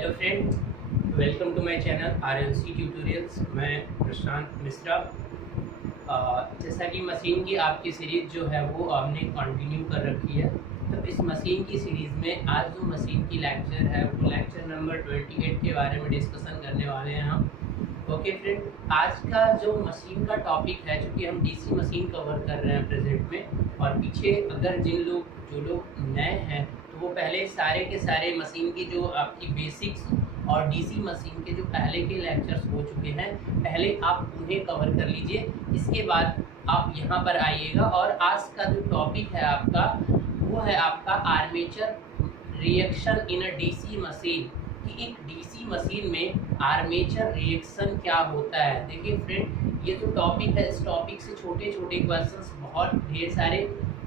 Hello friend, welcome to my channel RLC tutorials. मैं प्रशांत मिश्रा। जैसा कि मशीन की आपकी सीरीज़ जो है वो आपने कंटिन्यू कर रखी है, तो इस मशीन की सीरीज़ में आज जो मशीन की लेक्चर है वो लेक्चर नंबर 28 के बारे में डिस्कशन करने वाले हैं हम। ओके फ्रेंड, आज का जो मशीन का टॉपिक है, चूँकि हम DC मशीन कवर कर रहे हैं प्रेजेंट में, और पीछे अगर जो लोग नए हैं तो वो पहले सारे के सारे मशीन की जो आपकी बेसिक्स और DC मशीन के जो पहले के लेक्चर्स हो चुके हैं, पहले आप उन्हें कवर कर लीजिए। इसके बाद आप यहाँ पर आइएगा और आज का जो टॉपिक है आपका वो है आपका armature reaction in a DC machine, कि एक DC मशीन में आर्मेचर रिएक्शन क्या होता है। देखिए फ्रेंड, ये जो टॉपिक है, इस टॉपिक से छोटे छोटे क्वेश्चंस बहुत ढेर सारे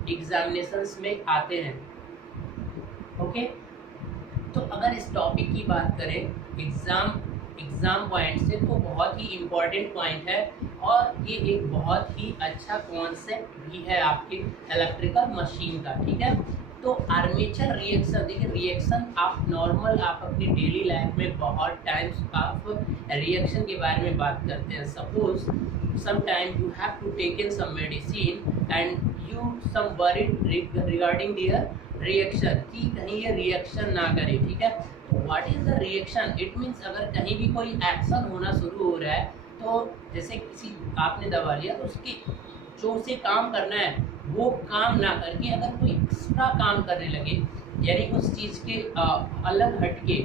एग्जामिनेशंस में आते हैं। ओके, तो अगर इस टॉपिक की बात करें एग्ज़ाम पॉइंट से, तो बहुत ही इम्पॉर्टेंट पॉइंट है और ये एक बहुत ही अच्छा कॉन्सेप्ट भी है आपके इलेक्ट्रिकल मशीन का। ठीक है, तो आर्मेचर रिएक्शन, देखिए रिएक्शन आप नॉर्मल आप अपनी डेली लाइफ में बहुत टाइम्स आप रिएक्शन के बारे में बात करते हैं। Suppose sometime you have to take in some medicine and you some worried regarding their reaction, कि कहीं ये रिएक्शन ना करे। ठीक है, तो what is the reaction? It means अगर कहीं भी कोई एक्शन होना शुरू हो रहा है, तो जैसे किसी आपने दवा लिया तो उसके जो उसे काम करना है वो काम ना करके अगर कोई एक्स्ट्रा काम करने लगे, यानी उस चीज़ के अलग हटके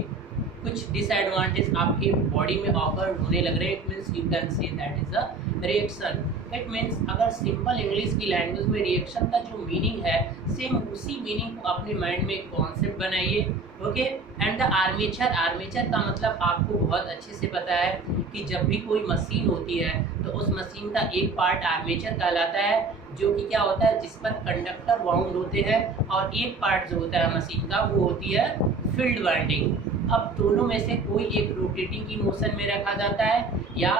कुछ डिसएडवांटेज आपके बॉडी में ऑकर होने लग रहे हैं, it means you can say that is a reaction. It means अगर सिंपल इंग्लिश की लैंग्वेज में रिएक्शन का जो मीनिंग है, सेम उसी मीनिंग को अपने माइंड में एक कॉन्सेप्ट बनाइए। ओके, एंड द आर्मेचर का मतलब आपको बहुत अच्छे से पता है कि जब भी कोई मशीन होती है तो उस मशीन का एक पार्ट आर्मेचर कहलाता है, जो कि क्या होता है, जिस पर कंडक्टर वाउंड होते हैं, और एक पार्ट जो होता है मशीन का वो होती है फील्ड वाइंडिंग। अब दोनों में से कोई एक रोटेटिंग की मोशन में रखा जाता है, या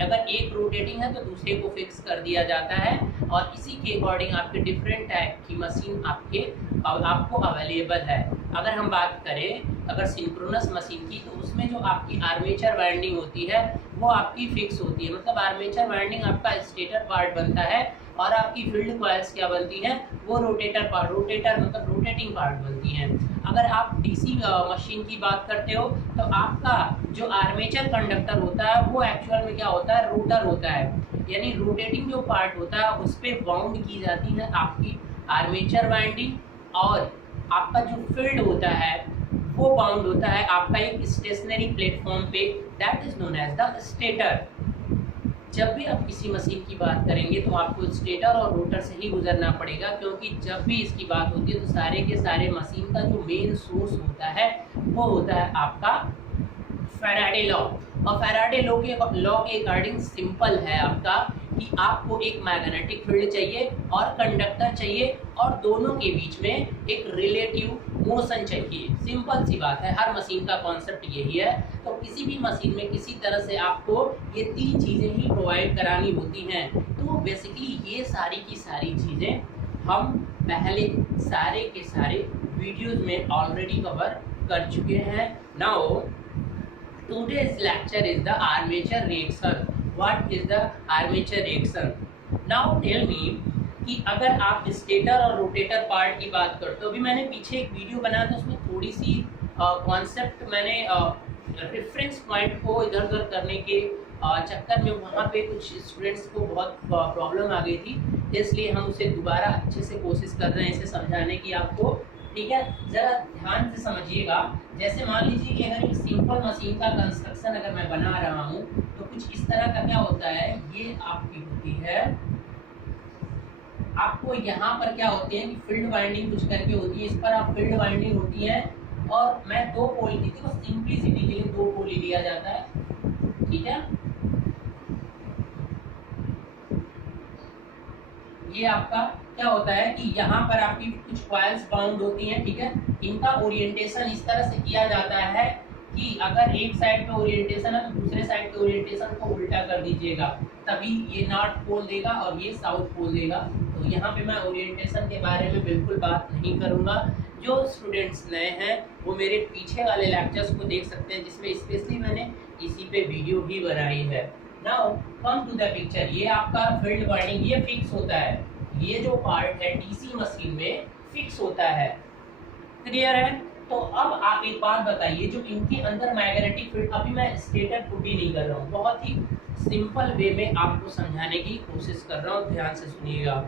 अगर एक रोटेटिंग है तो दूसरे को फिक्स कर दिया जाता है, और इसी के अकॉर्डिंग आपके डिफरेंट टाइप की मशीन आपको अवेलेबल है। अगर हम बात करें अगर सिंक्रोनस मशीन की, तो उसमें जो आपकी आर्मेचर वाइंडिंग होती है वो आपकी फिक्स होती है, मतलब आर्मेचर वाइंडिंग आपका स्टेटर पार्ट बनता है और आपकी फील्ड कॉइल्स क्या बनती हैं, वो रोटेटर मतलब रोटेटिंग पार्ट बनती हैं। अगर आप DC मशीन की बात करते हो तो आपका जो आर्मेचर कंडक्टर होता है वो एक्चुअल में क्या होता है, रोटर होता है, यानी रोटेटिंग जो पार्ट होता है उस पर वाउंड की जाती है आपकी आर्मेचर वाइंडिंग, और आपका जो फील्ड होता है वो बाउंड होता है आपका एक स्टेशनरी प्लेटफॉर्म पे, that is known as the stator. जब भी आप किसी मशीन की बात करेंगे तो आपको स्टेटर और रोटर से ही गुजरना पड़ेगा, क्योंकि जब भी इसकी बात होती है तो सारे के सारे मशीन का जो मेन सोर्स होता है वो होता है आपका फैराडे लॉ। और फैराडे लॉ के अकॉर्डिंग सिंपल है आपका कि आपको एक मैग्नेटिक फील्ड चाहिए और कंडक्टर चाहिए, और दोनों के बीच में एक रिलेटिव मोशन चाहिए। सिंपल सी बात है, हर मशीन का कॉन्सेप्ट यही है। तो किसी भी मशीन में किसी तरह से आपको ये तीन चीज़ें ही प्रोवाइड करानी होती हैं। तो बेसिकली ये सारी की सारी चीज़ें हम पहले सारे के सारे वीडियोज़ में ऑलरेडी कवर कर चुके हैं। Now today's lecture is the armature reaction. What is the armature reaction? Now tell me कि अगर आप स्टेटर और रोटेटर पार्ट की बात करते हो, अभी मैंने पीछे एक वीडियो बनाया था, उसमें थोड़ी सी कॉन्सेप्ट मैंने रेफरेंस पॉइंट को इधर उधर करने के चक्कर में वहाँ पे कुछ स्टूडेंट्स को बहुत प्रॉब्लम आ गई थी, इसलिए हम उसे दोबारा अच्छे से कोशिश कर रहे हैं इसे समझाने की आपको। ठीक है, ज़रा ध्यान से समझिएगा। जैसे मान लीजिए कि अगर एक सिंपल मशीन का कंस्ट्रक्शन अगर मैं बना रहा हूँ तो कुछ इस तरह का क्या होता है, ये आपकी होती है, आपको यहाँ पर क्या होती है कि फील्ड वाइंडिंग कुछ करके होती है, इस पर आप फील्ड वाइंडिंग होती है, और मैं दो पोल दी थी, तो सिंप्लिसिटी के लिए दो पोल ही लिया जाता है। ठीक है, ये आपका क्या होता है कि यहाँ पर आपकी कुछ कॉइल्स बाउंड होती हैं। ठीक है, इनका ओरिएंटेशन इस तरह से किया जाता है कि अगर एक साइड पे ओरिएंटेशन है तो दूसरे साइड के ओरिएंटेशन को उल्टा कर दीजिएगा, तभी ये नॉर्थ पोल देगा और ये साउथ पोल देगा। तो यहाँ पे मैं ओरिएंटेशन के बारे में बिल्कुल बात नहीं करूँगा। जो स्टूडेंट्स नए हैं वो मेरे पीछे वाले लेक्चर्स को देख सकते हैं, जिसमें स्पेशली मैंने इसी पे वीडियो भी बनाई है। Now come to the picture. ये आपका फील्ड वाइंडिंग ये फिक्स होता है, ये जो पार्ट है डीसी मशीन में फिक्स होता है। क्लियर है? तो अब आप एक बात बताइए, जो इनके अंदर मैग्नेटिक फील्ड, अभी मैं स्टेटर पुट ही नहीं कर रहा हूँ, बहुत ही सिंपल वे में आपको समझाने की कोशिश कर रहा हूँ, ध्यान से सुनिएगा।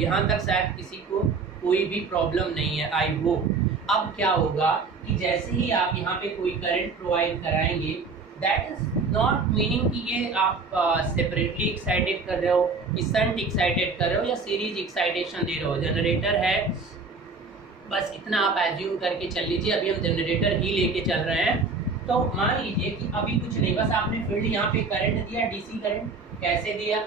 यहाँ तक शायद किसी को कोई भी प्रॉब्लम नहीं है, आई होप। अब क्या होगा कि जैसे ही आप यहाँ पे कोई करंट प्रोवाइड कराएंगे, दैट इज नॉट मीनिंग कि ये आप सेपरेटली एक्साइटेड कर रहे हो, शंट एक्साइटेड कर रहे हो या सीरीज एक्साइटेशन दे रहे हो। जनरेटर है, बस इतना आप एज्यूम करके चल लीजिए। अभी हम जनरेटर ही लेके चल रहे हैं। तो मान लीजिए कि अभी कुछ नहीं, बस आपने फील्ड यहाँ पे करंट दिया, डीसी करंट। कैसे दिया?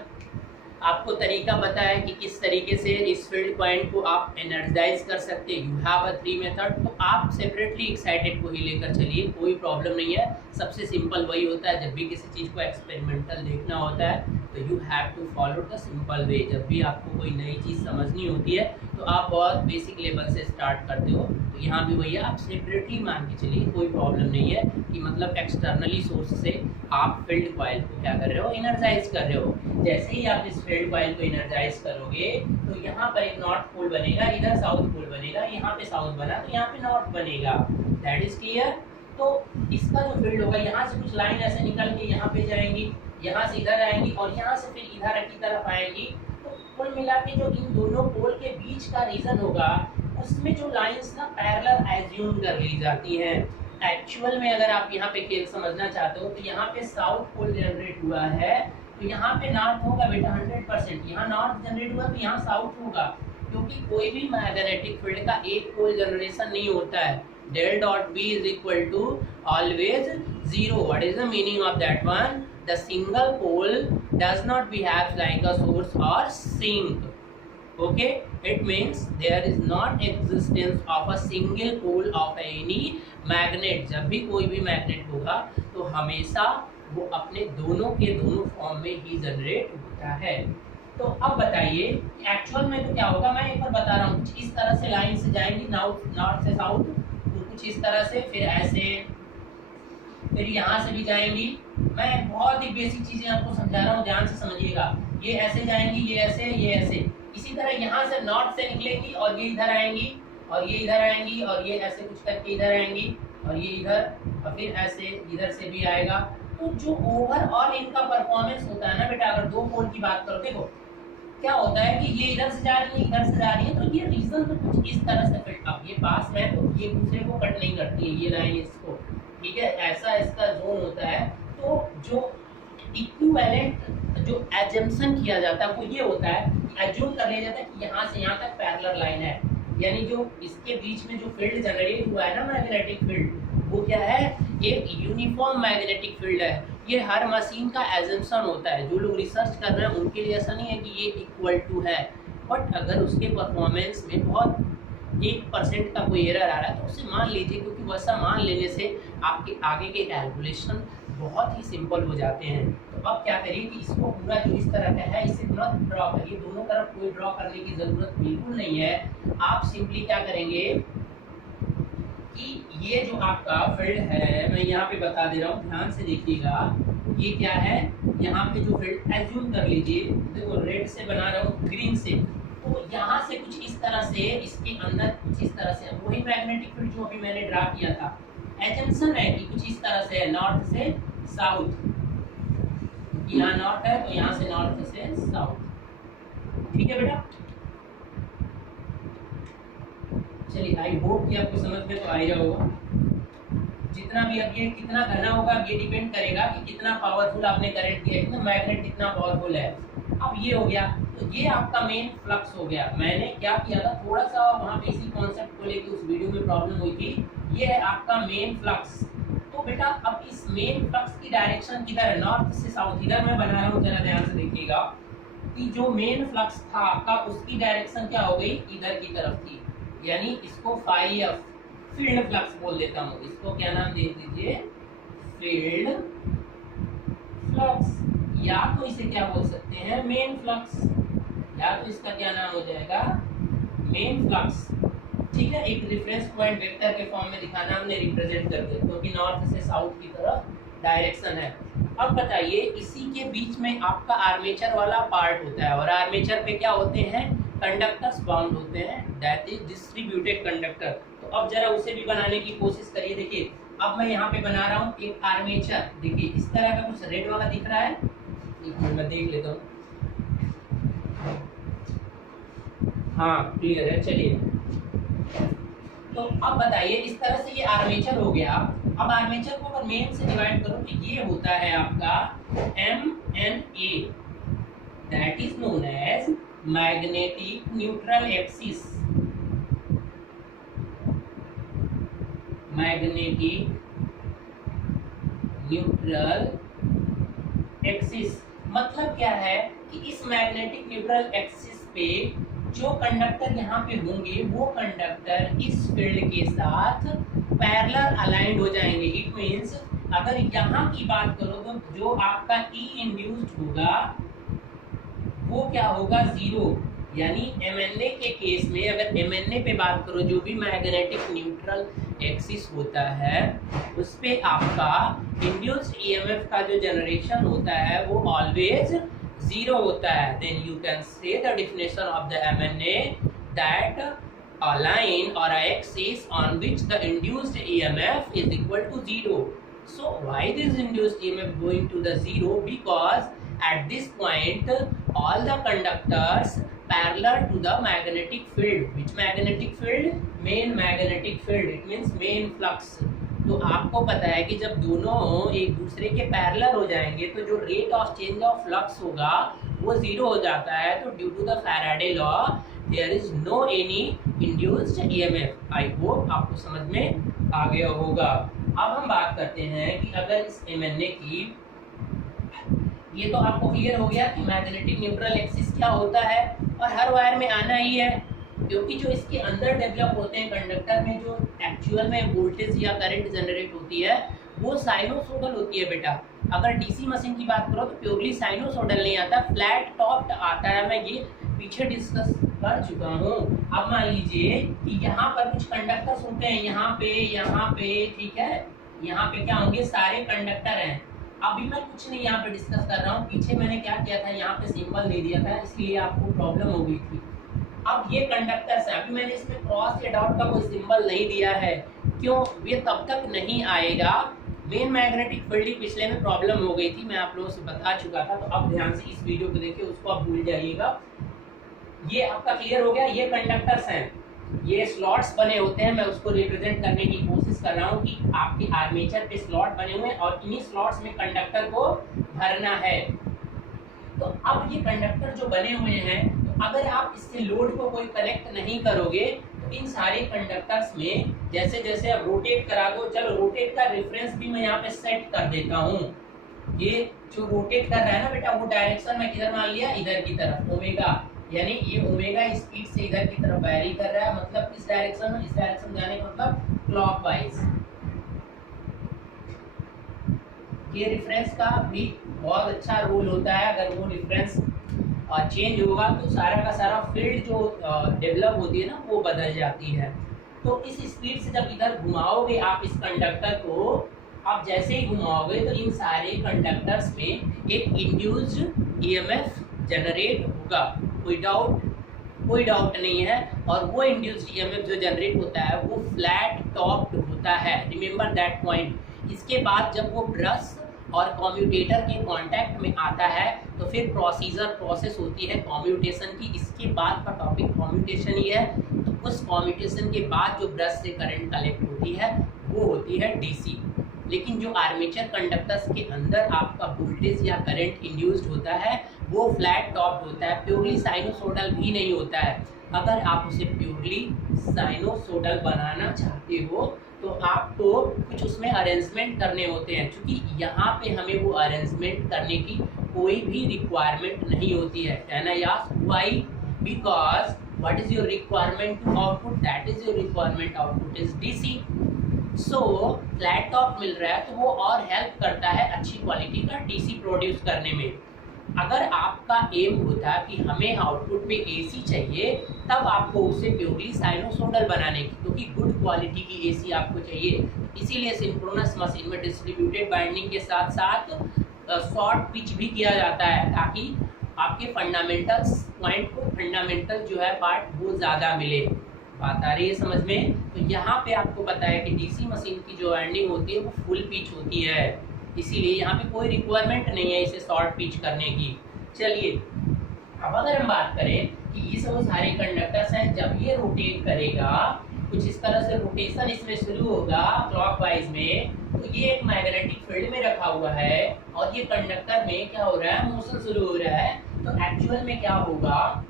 आपको तरीका पता है कि किस तरीके से इस फील्ड पॉइंट को आप एनर्जाइज कर सकते हैं। You have a 3 method. तो आप सेपरेटली एक्साइटेड को ही लेकर चलिए, कोई प्रॉब्लम नहीं है। सबसे सिंपल वही होता है, जब भी किसी चीज़ को एक्सपेरिमेंटल देखना होता है तो you have to follow the simple way. जब भी आपको कोई नई चीज़ समझनी होती है तो आप बहुत बेसिक लेवल से स्टार्ट करते हो। तो यहाँ भी वही आप सेपरेटली मान के चलिए, कोई प्रॉब्लम नहीं है कि मतलब एक्सटर्नली सोर्स से आप फील्ड कॉइल को क्या कर रहे हो, एनर्जाइज कर रहे हो। जैसे ही आप इस फील्ड कॉइल को एनर्जाइज करोगे तो यहाँ पर एक नॉर्थ पोल बनेगा, इधर साउथ पोल बनेगा। यहाँ पे साउथ बना तो यहाँ पे नॉर्थ बनेगा। That is clear? तो इसका जो फील्ड होगा, यहाँ से कुछ लाइन ऐसे निकल के यहाँ पे जाएंगी, यहाँ से इधर आएंगी और यहाँ से फिर इधर की तरफ आएंगी। तो कुल मिला के जो इन दोनों पोल के बीच का रीजन होगा, उसमें जो लाइंस ना पैरेलल एज्यूम कर ली जाती हैं। एक्चुअल में अगर आप यहाँ पे खेल समझना चाहते हो तो यहाँ पे साउथ पोल जनरेट हुआ है तो यहाँ पे नॉर्थ होगा बेटा 100%। यहाँ नॉर्थ जनरेट हुआ तो यहाँ साउथ होगा, क्योंकि कोई भी मैग्नेटिक फील्ड का एक पोल जनरेशन नहीं होता है। Del dot B is equal to always 0। What is the meaning of that one? The single pole does not behave like a source or sink. Okay, it means there is not existence of a single pole of any magnet. जब भी कोई भी magnet होगा तो हमेशा वो अपने दोनों के दोनों फॉर्म में ही जनरेट होता है। तो अब बताइए एक्चुअल में तो क्या होगा, मैं एक बार बता रहा हूँ। कुछ इस तरह से लाइन से जाएंगी, नॉर्थ से साउथ, तो कुछ इस तरह से, फिर ऐसे, फिर यहाँ से भी जाएंगी। मैं बहुत ही बेसिक चीजें आपको समझा रहा हूँ, ध्यान से समझिएगा। ये ऐसे जाएंगी, ये ऐसे, ये ऐसे। इसी तरह यहाँ से नॉर्थ से निकलेंगी और ये इधर आएंगी और ये इधर आएंगी और ये ऐसे कुछ करके इधर आएंगी और ये इधर, और फिर ऐसे इधर से भी आएगा। तो जो ओवरऑल इनका परफॉर्मेंस होता है ना बेटा, अगर दो पोल की बात करो, देखो क्या होता है कि ये इधर से जा रही है, इधर से जा रही है, तो ये रीजन तो कुछ इस तरह से फिट। अब ये पास में है तो ये दूसरे को कट नहीं करती है, ये लाइन इसको, ठीक है, ऐसा इसका जोन होता है। तो जो इक्विवेलेंट जो एजम्पशन किया जाता है वो ये होता है, एज्यूम कर लिया जाता है कि यहाँ से यहाँ तक पैरेलल लाइन है, यानी जो इसके बीच में जो फील्ड जनरेट हुआ है ना मैग्नेटिक फील्ड, वो क्या है, एक यूनिफॉर्म मैग्नेटिक फील्ड है। ये हर मशीन का एजम्पशन होता है। जो लोग रिसर्च कर रहे हैं उनके लिए ऐसा नहीं है कि ये इक्वल टू है, बट अगर उसके परफॉर्मेंस में बहुत 1% का कोई एरर आ रहा है तो उसे मान लीजिए, क्योंकि वैसा मान लेने से आपके आगे के कैलकुलेशन बहुत ही सिंपल हो जाते हैं। तो अब क्या करिए कि इसको पूरा जो इस तरह का है इसे तुरंत ड्रॉ करिए। दोनों तरफ कोई ड्रॉ करने की ज़रूरत बिल्कुल नहीं है। आप सिंपली क्या करेंगे कि ये जो आपका फील्ड है, मैं यहाँ पे बता दे रहा हूँ, ध्यान से देखिएगा। ये क्या है, यहाँ पे जो फील्ड एज्यूम कर लीजिए, देखो रेड से बना रहा हूँ, ग्रीन से, तो यहाँ से कुछ इस तरह से, इसके अंदर कुछ इस तरह से, वही मैग्नेटिक फील्ड जो अभी मैंने ड्रा किया था, एजम्पशन है कि कुछ इस तरह से, नॉर्थ से साउथ, यहाँ नॉर्थ है तो यहाँ से नॉर्थ से साउथ। ठीक है बेटा, चलिए आई होप कि आपको समझ में तो आ ही रहा होगा। जितना भी अब ये कितना घना होगा, ये डिपेंड करेगा कि कितना पावरफुल आपने करंट दिया, कितना मैग्नेट कितना पावरफुल है। अब ये हो गया, तो ये आपका मेन फ्लक्स हो गया। मैंने क्या किया था, थोड़ा सा वहाँ पे इसी कॉन्सेप्ट को लेके उस वीडियो में प्रॉब्लम हुई थी। ये है आपका मेन फ्लक्स। तो बेटा अब इस मेन फ्लक्स की डायरेक्शन किधर है, नॉर्थ से साउथ। इधर मैं बना रहा हूँ, जरा ध्यान से देखिएगा कि जो मेन फ्लक्स था आपका, उसकी डायरेक्शन क्या हो गई, इधर की तरफ थी, यानी इसको फाई एफ फील्ड फ्लक्स बोल देता हूँ। इसको क्या नाम दे दीजिए, फील्ड फ्लक्स। या तो इसे क्या बोल सकते हैं, मेन फ्लक्स, या तो इसका क्या नाम हो जाएगा, मेन फ्लक्स। ठीक है, एक रेफरेंस पॉइंट वेक्टर के फॉर्म में दिखाना हमने रिप्रेजेंट कर दिया, क्योंकि नॉर्थ से साउथ की तरफ डायरेक्शन है। अब बताइए, इसी के बीच में आपका आर्मेचर वाला पार्ट होता है, और आर्मेचर पे क्या होते हैं, कंडक्टर्स बाउंड होते हैं, दैट इज डिस्ट्रीब्यूटेड कंडक्टर। तो अब जरा उसे भी बनाने की कोशिश करिए। देखिए, अब मैं यहाँ पे बना रहा हूँ एक आर्मेचर। देखिए इस तरह का कुछ रेड वाला दिख रहा है, एक मिनट मैं देख लेता हूँ। हाँ क्लियर है, चलिए। तो अब बताइए, इस तरह से ये आर्मेचर हो गया। अब आर्मेचर को अगर मेन से डिवाइड करो तो ये होता है आपका MNA, that is known as magnetic neutral axis. Magnetic neutral axis मतलब क्या है कि इस मैग्नेटिक न्यूट्रल एक्सिस पे जो कंडक्टर यहाँ पे होंगे वो कंडक्टर इस फील्ड के साथ पैरेलल अलाइंड हो जाएंगे। इट मींस अगर यहाँ की बात करो तो जो आपका E इंड्यूस्ड होगा वो क्या होगा, जीरो। यानी MNA के केस में अगर MNA पे बात करो, जो भी मैग्नेटिक न्यूट्रल एक्सिस होता है उस पे आपका इंड्यूस्ड EMF का जो जनरेशन होता है वो ऑलवेज जीरो होता है। Then you can say the definition of the MNA that a line or a axis on which the induced EMF is equal to zero. So why this induced EMF going to the zero? Because at this point all the conductors parallel to the magnetic field. Which magnetic field? Main magnetic field. It means main flux. तो आपको पता है कि जब दोनों एक दूसरे के पैरेलल हो जाएंगे तो जो rate of change of flux होगा वो जीरो हो जाता है। तो due to the Faraday law there is no any induced EMF। I hope आपको समझ में आ गया होगा। अब हम बात करते हैं कि अगर इस MNA की, ये तो आपको क्लियर हो गया कि मैग्नेटिक न्यूट्रल एक्सिस क्या होता है और हर वायर में आना ही है, क्योंकि जो इसके अंदर डेवलप होते हैं कंडक्टर में जो एक्चुअल में वोल्टेज या करंट जनरेट होती है वो साइनोसोडल होती है बेटा। अगर डीसी मशीन की बात करो तो प्योरली साइनोसोडल नहीं आता, फ्लैट टॉप्ड आता है। मैं ये पीछे डिस्कस कर चुका हूँ। अब मान लीजिए कि यहाँ पर कुछ कंडक्टर्स होते हैं, यहाँ पे, ठीक है, यहाँ पे क्या होंगे, सारे कंडक्टर हैं। अभी मैं कुछ नहीं यहाँ पे डिस्कस कर रहा हूँ, पीछे मैंने क्या किया था, यहाँ पे सिंबल दे दिया था, इसलिए आपको प्रॉब्लम हो गई थी। अब ये कंडक्टर्स है, अभी मैंने इसमें क्रॉस या डॉट का कोई सिंबल नहीं दिया है, क्यों, ये तब तक नहीं आएगा। मेन मैग्नेटिक फील्ड पिछले में प्रॉब्लम हो गई थी, मैं आप लोगों से बता चुका था। तो अब ध्यान से इस वीडियो को देखिए, उसको आप भूल जाइएगा। ये आपका क्लियर हो गया। ये कंडक्टर्स हैं, ये स्लॉट्स बने होते हैं, मैं उसको रिप्रेजेंट करने की कोशिश कर रहा हूँ कि आपके आर्मेचर पे स्लॉट बने हुए हैं और इन्हीं स्लॉट्स में कंडक्टर को भरना है। तो अब ये कंडक्टर जो बने हुए हैं, तो अगर आप इससे लोड को कोई कनेक्ट नहीं करोगे तो इन सारे कंडक्टर्स में जैसे जैसे अब रोटेट करा दो, चलो रोटेट का रेफरेंस भी मैं यहाँ पे सेट कर देता हूँ। ये जो रोटेट कर रहा है ना बेटा, वो डायरेक्शन में किधर मान लिया, इधर की तरफ, ओमेगा। यानी ये ओमेगा स्पीड से इधर की तरफ वैरी कर रहा है, मतलब इस डायरेक्शन में, इस डायरेक्शन जाने का मतलब क्लॉकवाइज। ये रेफरेंस का भी बहुत अच्छा रोल होता है। अगर वो रेफरेंस चेंज होगा तो सारा का सारा फील्ड जो डेवलप होती है ना वो बदल जाती है। तो इस स्पीड से जब इधर घुमाओगे आप इस कंडक्टर को, आप जैसे ही घुमाओगे तो इन सारे कंडक्टर्स में एक इंड्यूस्ड EMF जनरेट होगा, कोई डाउट नहीं है। और वो इंड्यूस्ड EMF जो जनरेट होता है वो फ्लैट टॉप्ड होता है, रिमेंबर दैट पॉइंट। इसके बाद जब वो ब्रश और कम्यूटेटर के कांटेक्ट में आता है तो फिर प्रोसेस होती है कम्यूटेशन की। इसके बाद का टॉपिक कम्यूटेशन ही है। तो उस कम्यूटेशन के बाद जो ब्रश से करंट कलेक्ट होती है वो होती है DC। लेकिन जो आर्मेचर कंडक्टर्स के अंदर आपका वोल्टेज या करंट इंड्यूस्ड होता है वो फ्लैट टॉप्ड होता है, प्योरली साइनोसोडल भी नहीं होता है। अगर आप उसे प्योरली साइनोसोडल बनाना चाहते हो तो आपको कुछ उसमें अरेंजमेंट करने होते हैं, क्योंकि यहाँ पे हमें वो अरेंजमेंट करने की कोई भी रिक्वायरमेंट नहीं होती है। Can I ask why? Because what is your requirement to output, that is your requirement output is DC। So flat top मिल रहा है तो वो और हेल्प करता है अच्छी क्वालिटी का DC प्रोड्यूस करने में। अगर आपका एम होता कि हमें आउटपुट पे एसी चाहिए, तब आपको उसे प्योरली साइनोसोडल बनाने की, क्योंकि गुड क्वालिटी की एसी आपको चाहिए। इसीलिए सिंक्रोनस मशीन में डिस्ट्रीब्यूटेड बाइंडिंग के साथ साथ शॉर्ट पिच भी किया जाता है, ताकि आपके फंडामेंटल पॉइंट को, फंडामेंटल जो है पार्ट वो ज़्यादा मिले। बात आ रही है समझ में? तो यहाँ पे आपको पता है कि डीसी मशीन की जो वाइंडिंग होती है वो फुल पिच होती है, इसीलिए यहाँ पे कोई रिक्वायरमेंट नहीं है इसे शॉर्ट पिच करने की। चलिए अब अगर हम बात करें कि ये सब सारे कंडक्टर्स हैं, जब ये रोटेट करेगा कुछ इस तरह से रोटेशन इसमें शुरू होगा क्लॉकवाइज में, तो ये एक मैग्नेटिक फील्ड में रखा हुआ है और ये कंडक्टर में क्या हो रहा है, मोशन शुरू हो रहा है। तो एक्चुअल में क्या होगा,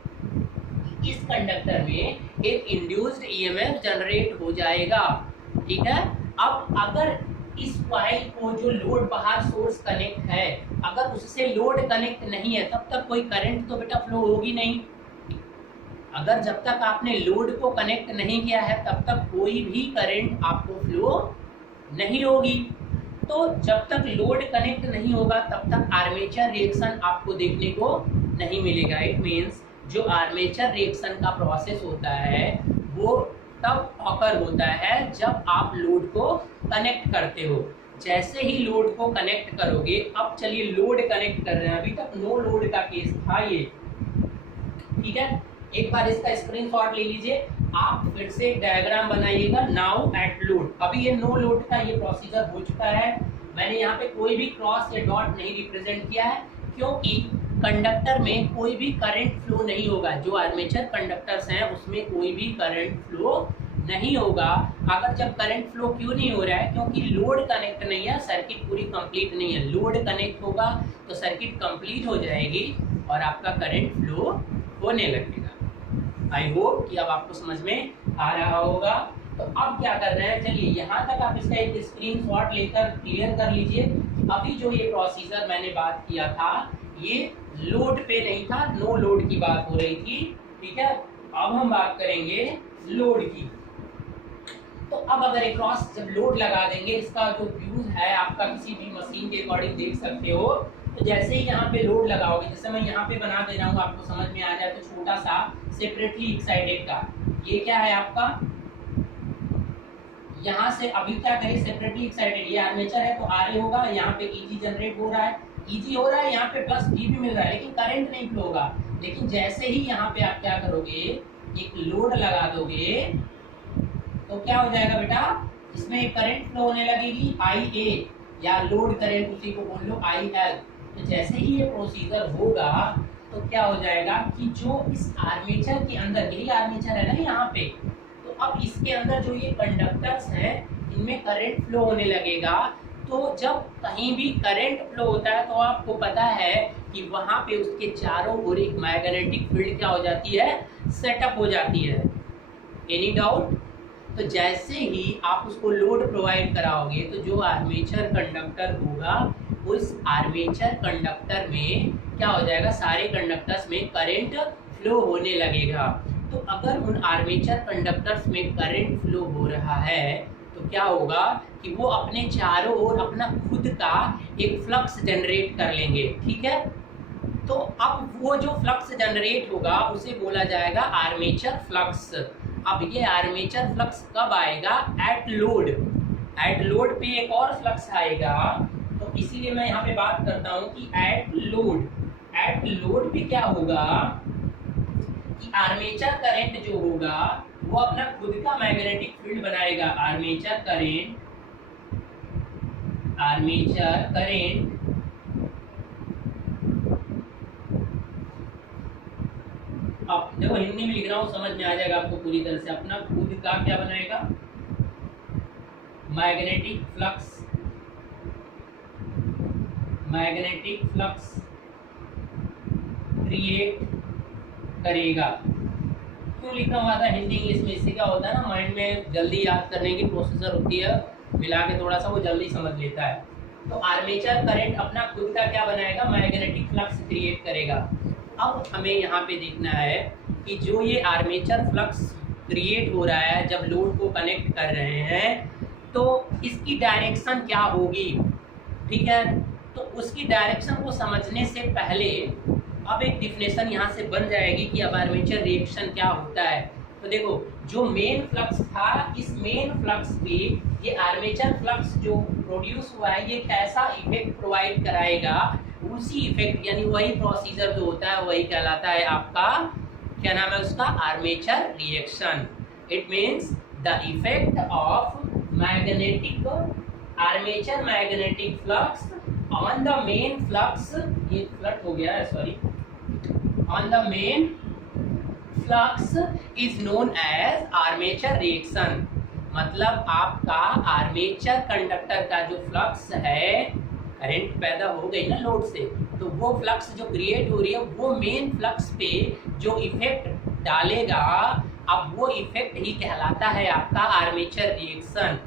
इस कंडक्टर में एक इंड्यूस्ड ईएमएफ जनरेट हो जाएगा। ठीक है, अब अगर इस कॉइल को जो लोड बाहर सोर्स कनेक्ट है, अगर उससे लोड कनेक्ट नहीं है, तब तक कोई करंट तो बेटा फ्लो होगी नहीं। अगर जब तक आपने लोड को कनेक्ट नहीं किया है, तब तक कोई भी करंट आपको फ्लो नहीं होगी। तो जब तक लोड कनेक्ट नहीं होगा, तब तक आर्मेचर रिएक्शन आपको देखने को नहीं मिलेगा। इट मीन्स जो आर्मेचर रिएक्शन का प्रोसेस होता है वो तब ऑकर होता है जब आप लोड को कनेक्ट करते हो। जैसे ही लोड को कनेक्ट करोगे, अब चलिए लोड कनेक्ट कर रहे हैं, अभी तक नो लोड का केस था ये। ठीक है, एक बार इसका स्क्रीनशॉट ले लीजिए, आप फिर से एक डायग्राम बनाइएगा। नाउ एट लोड, अभी ये नो लोड का ये प्रोसीजर हो चुका है। मैंने यहाँ पे कोई भी क्रॉस या डॉट नहीं रिप्रेजेंट किया है, क्योंकि कंडक्टर में कोई भी करंट फ्लो नहीं होगा। जो आर्मेचर कंडक्टर्स हैं उसमें कोई भी करंट फ्लो नहीं होगा। अगर जब करंट फ्लो क्यों नहीं हो रहा है, क्योंकि लोड कनेक्ट नहीं है, सर्किट पूरी कंप्लीट नहीं है। लोड कनेक्ट होगा तो सर्किट कंप्लीट हो जाएगी और आपका करंट फ्लो होने लगेगा। आई होप कि अब आपको समझ में आ रहा होगा। तो अब क्या कर रहे हैं, चलिए यहाँ तक आप इसका एक स्क्रीनशॉट लेकर क्लियर कर लीजिए। अभी जो ये प्रोसीजर मैंने बात किया था, ये लोड पे नहीं था, नो लोड की बात हो रही थी। ठीक है, अब हम बात करेंगे लोड की। तो अब अगर एक क्रॉस जब लोड लगा देंगे, इसका जो व्यूज है आपका किसी भी मशीन के अकॉर्डिंग देख सकते हो। तो जैसे ही यहाँ पे लोड लगाओगे, जैसे मैं यहाँ पे बना दे रहा हूँ, आपको समझ में आ जाए तो छोटा सा सेपरेटली एक्साइटेड का, ये क्या है आपका, यहाँ से अभी क्या करें, सेपरेटली एक्साइटेड, ये आर्मेचर है तो आरए होगा, यहाँ पे ईजी जनरेट हो रहा है, ईजी हो रहा है, यहाँ पे प्लस वी भी मिल रहा है, लेकिन करंट नहीं फ्लो होगा। लेकिन जैसे ही यहाँ पे आप क्या करोगे, एक लोड लगा दोगे, तो क्या हो जाएगा बेटा, इसमें एक करंट फ्लो होने लगेगी, आई ए, या लोड करंट उसी को बोल लो आई एल। तो जैसे ही ये प्रोसीजर होगा तो क्या हो जाएगा कि जो इस आर्मेचर के अंदर, यही आर्मेचर है ना यहाँ पे, तो अब इसके अंदर जो ये कंडक्टर्स हैं, इनमें करंट फ्लो होने लगेगा। तो जब कहीं भी करंट फ्लो होता है, तो आपको पता है कि वहां पे उसके चारों ओर एक मैग्नेटिक फील्ड क्या हो जाती है, सेटअप हो जाती है। Any doubt? तो जैसे ही आप उसको लोड प्रोवाइड कराओगे, तो जो आर्मेचर कंडक्टर होगा, उस आर्मेचर कंडक्टर में क्या हो जाएगा, सारे कंडक्टर्स में करंट फ्लो होने लगेगा। तो अगर उन आर्मेचर कंडक्टर्स में करंट फ्लो हो रहा है, तो क्या होगा कि वो अपने चारों ओर अपना खुद का एक फ्लक्स जनरेट कर लेंगे। ठीक है, तो अब वो जो फ्लक्स जनरेट होगा उसे बोला जाएगा आर्मेचर फ्लक्स। अब ये आर्मेचर फ्लक्स कब आएगा, एट लोड। एट लोड पे एक और फ्लक्स आएगा, तो इसीलिए मैं यहाँ पे बात करता हूँ कि एट लोड पे क्या होगा कि आर्मेचर करंट जो होगा वो अपना खुद का मैग्नेटिक फील्ड बनाएगा। आर्मेचर करंट अब देखो हिंदी में लिख रहा हूँ, समझ में आ जाएगा आपको पूरी तरह से। अपना खुद का क्या बनाएगा, मैग्नेटिक फ्लक्स क्रिएट करेगा। क्यों लिखा हुआ था हिंदी इंग्लिश में, इससे क्या होता है ना, माइंड में जल्दी याद करने की प्रोसेसर होती है, मिला के थोड़ा सा वो जल्दी समझ लेता है। तो आर्मेचर करंट अपना खुद का क्या बनाएगा, मैग्नेटिक फ्लक्स क्रिएट करेगा। अब हमें यहाँ पे देखना है कि जो ये आर्मेचर फ्लक्स क्रिएट हो रहा है जब लोड को कनेक्ट कर रहे हैं, तो इसकी डायरेक्शन क्या होगी। ठीक है, तो उसकी डायरेक्शन को समझने से पहले अब एक डिफिनेशन यहाँ से बन जाएगी कि अब आर्मेचर रिएक्शन क्या होता है। तो देखो, जो मेन फ्लक्स था, इस मेन फ्लक्स पे ये आर्मेचर फ्लक्स जो प्रोड्यूस हुआ है ये कैसा इफेक्ट प्रोवाइड कराएगा, उसी इफेक्ट यानी वही प्रोसीजर जो होता है वही कहलाता है आपका, क्या नाम है उसका, armature reaction. It means the effect of magnetic armature magnetic flux on the main flux, ये फ्लक्स हो गया है sorry, on the main flux is known as armature reaction. मतलब आपका आर्मेचर कंडक्टर का जो फ्लक्स है, करंट पैदा हो गई ना लोड से, तो वो फ्लक्स जो क्रिएट हो रही है वो मेन फ्लक्स पे जो इफेक्ट डालेगा, अब वो इफेक्ट ही कहलाता है आपका आर्मेचर रिएक्शन।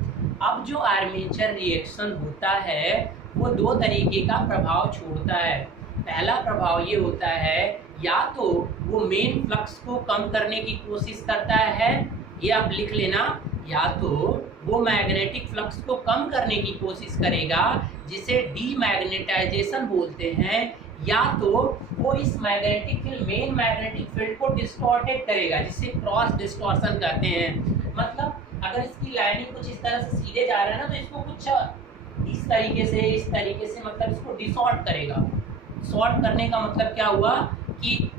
अब जो आर्मेचर रिएक्शन होता है वो दो तरीके का प्रभाव छोड़ता है। पहला प्रभाव ये होता है, या तो वो मेन फ्लक्स को कम करने की कोशिश करता है, ये आप लिख लेना, या तो वो मैग्नेटिक फ्लक्स को कम करने की कोशिश करेगा जिसे डीमैग्नेटाइजेशन बोलते हैं, या तो वो इस magnetic field main magnetic field को डिस्टॉर्टेड करेगा जिसे क्रॉस डिस्टॉर्शन कहते हैं। मतलब अगर इसकी लाइनिंग कुछ इस तरह से सीधे जा रहा है ना, तो इसको कुछ इस तरीके से मतलब इसको डिसॉर्ट करेगा। शॉर्ट करने का मतलब क्या हुआ कि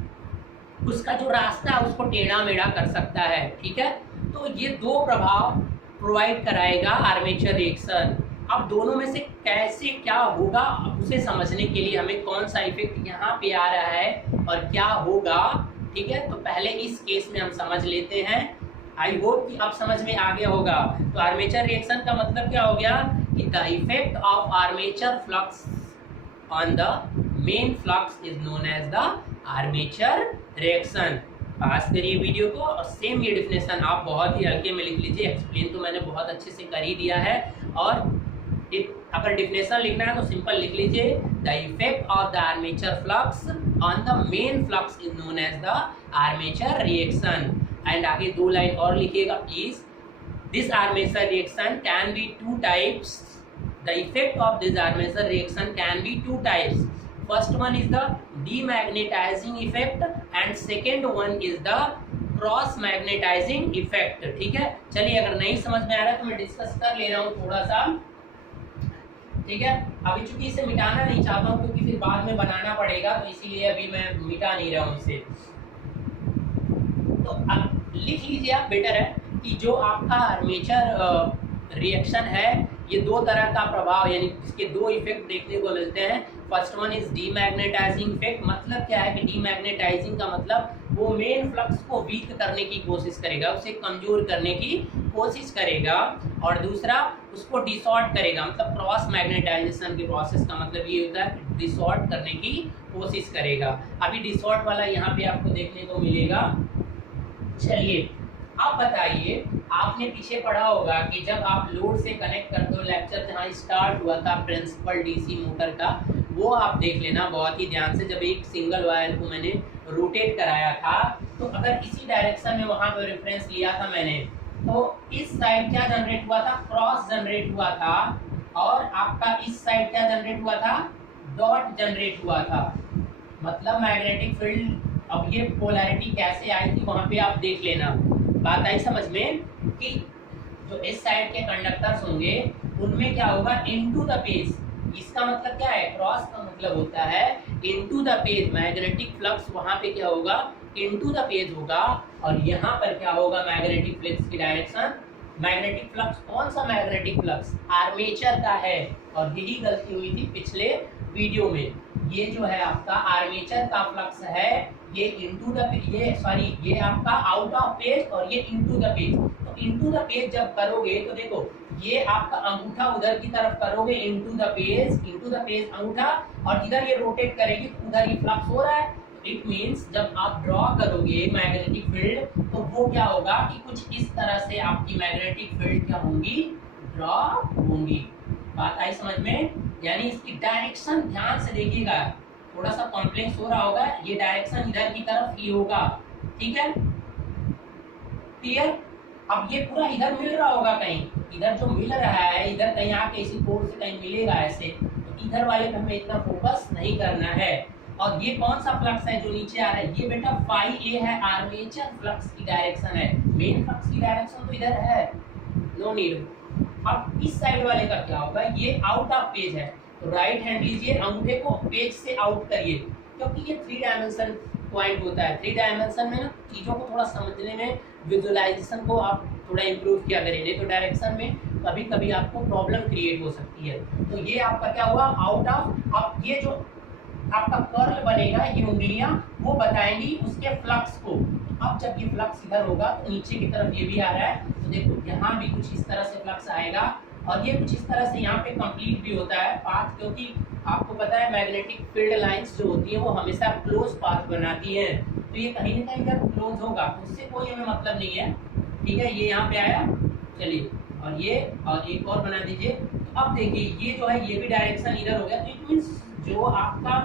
उसका जो रास्ता है उसको टेढ़ा मेढ़ा कर सकता है, ठीक है। तो ये दो प्रभाव प्रोवाइड कराएगा आर्मेचर रिएक्शन। अब दोनों में से कैसे क्या होगा उसे समझने के लिए हमें कौन सा इफेक्ट यहाँ पे आ रहा है और क्या होगा, ठीक है। तो पहले इस केस में हम समझ लेते हैं। आई होप कि अब समझ में आ गया होगा। तो आर्मेचर रिएक्शन का मतलब क्या हो गया कि the effect of armature flux on the main flux is known as the armature reaction. Pause करिए वीडियो को और सेम ये डिफिनेशन आप बहुत ही हल्के में लिख लीजिए। एक्सप्लेन तो मैंने बहुत अच्छे से कर ही दिया है, और अगर डिफिनेशन लिखना है तो सिंपल लिख लीजिए, the effect of the armature flux on the main flux is known as the armature reaction. And आगे दो लाइन और लिखिएगा please. This armature reaction can be two types. The effect of this armature reaction can be two types. First one is the demagnetizing effect and second one is the cross magnetizing effect। ठीक है, चलिए अगर नहीं समझ में आ रहा है तो मैं डिस्कस कर ले रहा हूँ थोड़ा सा, ठीक है। अभी चूंकि इसे मिटाना नहीं चाहता हूँ क्योंकि फिर बाद में बनाना पड़ेगा, तो इसीलिए अभी मैं मिटा नहीं रहा हूँ इसे। तो अब लिख लीजिए आप, बेटर है कि जो आपका आर्मेचर रिएक्शन है ये दो तरह का प्रभाव यानी इसके दो इफेक्ट देखने को मिलते हैं। First one is demagnetising effect. मतलब क्या है कि डीमैग्नेटाइजिंग का मतलब वो मेन फ्लक्स को वीक करने की कोशिश करेगा, उसे कमजोर करने की कोशिश करेगा, और दूसरा उसको डिसॉर्ट करेगा। मतलब क्रॉस मैग्नेटाइजेशन के प्रोसेस का मतलब ये होता है कि डिसॉर्ट करने की कोशिश करेगा। अभी डिसॉर्ट वाला यहाँ पे आपको देखने को मिलेगा। चलिए आप बताइए, आपने पीछे पढ़ा होगा कि जब आप लोड से कनेक्ट करते हो, लेक्चर जहाँ स्टार्ट हुआ था प्रिंसिपल डीसी मोटर का, वो आप देख लेना बहुत ही ध्यान से। जब एक सिंगल वायर को मैंने रोटेट कराया था, तो अगर इसी डायरेक्शन में वहाँ पर रेफरेंस लिया था मैंने, तो इस साइड क्या जनरेट हुआ था, क्रॉस जनरेट हुआ था, और आपका इस साइड क्या जनरेट हुआ था, डॉट जनरेट हुआ था। मतलब मैग्नेटिक फील्ड, अब ये पोलैरिटी कैसे आई थी वहाँ पे आप देख लेना। बात आई समझ में कि जो इस साइड के कंडक्टर्स होंगे उनमें क्या होगा, इनटू द पेज। इसका मतलब क्या है, क्रॉस का मतलब होता है into the page. Magnetic flux वहां पे क्या होगा, इनटू द पेज होगा, और यहाँ पर क्या होगा, मैग्नेटिक फ्लक्स की डायरेक्शन। मैग्नेटिक फ्लक्स कौन सा मैग्नेटिक फ्लक्स, आर्मेचर का है, और यही गलती हुई थी पिछले वीडियो में। ये जो है आपका आर्मेचर का फ्लक्स है, ये इनटू द ये आपका आउट ऑफ पेज और ये इनटू द पेज। तो इनटू द पेज जब करोगे तो देखो ये आपका अंगूठा उधर की तरफ करोगे, इनटू द पेज अंगूठा, और इधर ये रोटेट करेगी तो उधर ये फ्लक्स हो रहा है। इट मींस जब आप ड्रॉ करोगे मैग्नेटिक फील्ड तो वो क्या होगा कि कुछ इस तरह से आपकी मैग्नेटिक फील्ड क्या होंगी, ड्रॉ होंगी। बात आई समझ में। यानी इसकी डायरेक्शन ध्यान से देखिएगा, थोड़ा सा कॉम्प्लेक्स हो रहा होगा, ये डायरेक्शन इधर की तरफ ही होगा, ठीक है, क्लियर। अब ये पूरा इधर मिल रहा होगा कहीं, इधर जो मिल रहा है इधर कहीं आके इसी पोर्ट से कहीं मिलेगा ऐसे, तो इधर वाले पे हमें इतना फोकस नहीं करना है। और ये कौन सा फ्लक्स है जो नीचे आ रहा है, ये बेटा फाई ए है, आर्मेचर फ्लक्स की डायरेक्शन है, मेन फ्लक्स की डायरेक्शन तो इधर है, नो नीड। अब इस साइड वाले का क्या होगा, ये आउट ऑफ पेज है, तो राइट हैंड लीजिए, अंगूठे को पेज से आउट करिए, क्योंकि ये 3 डायमेंशन पॉइंट होता है। 3 डायमेंशन में ना चीज़ों को थोड़ा समझने में, विजुअलाइजेशन को आप थोड़ा इम्प्रूव किया करें, नहीं तो डायरेक्शन में कभी कभी आपको प्रॉब्लम क्रिएट हो सकती है। तो ये आपका क्या हुआ, आउट ऑफ। अब ये जो आपका कर्ल बनेगा, ये उंगलियां वो बताएंगी उसके फ्लक्स को। अब जब ये फ्लक्स इधर होगा तो नीचे की तरफ ये भी आ रहा है, तो देखो यहाँ भी कुछ इस तरह से फ्लक्स आएगा, और ये कुछ इस तरह से यहाँ पे कंप्लीट भी होता है पाथ, क्योंकि आपको पता है मैग्नेटिक फील्ड लाइंस जो होती है वो हमेशा क्लोज पाथ बनाती है, तो ये कहीं ना कहीं जब क्लोज होगा उससे कोई हमें मतलब नहीं है, ठीक है। ये यहाँ पे आया, चलिए, और ये और एक और बना दीजिए। तो अब देखिए ये जो है ये भी डायरेक्शन इधर हो गया, तो इट मींस जो आपका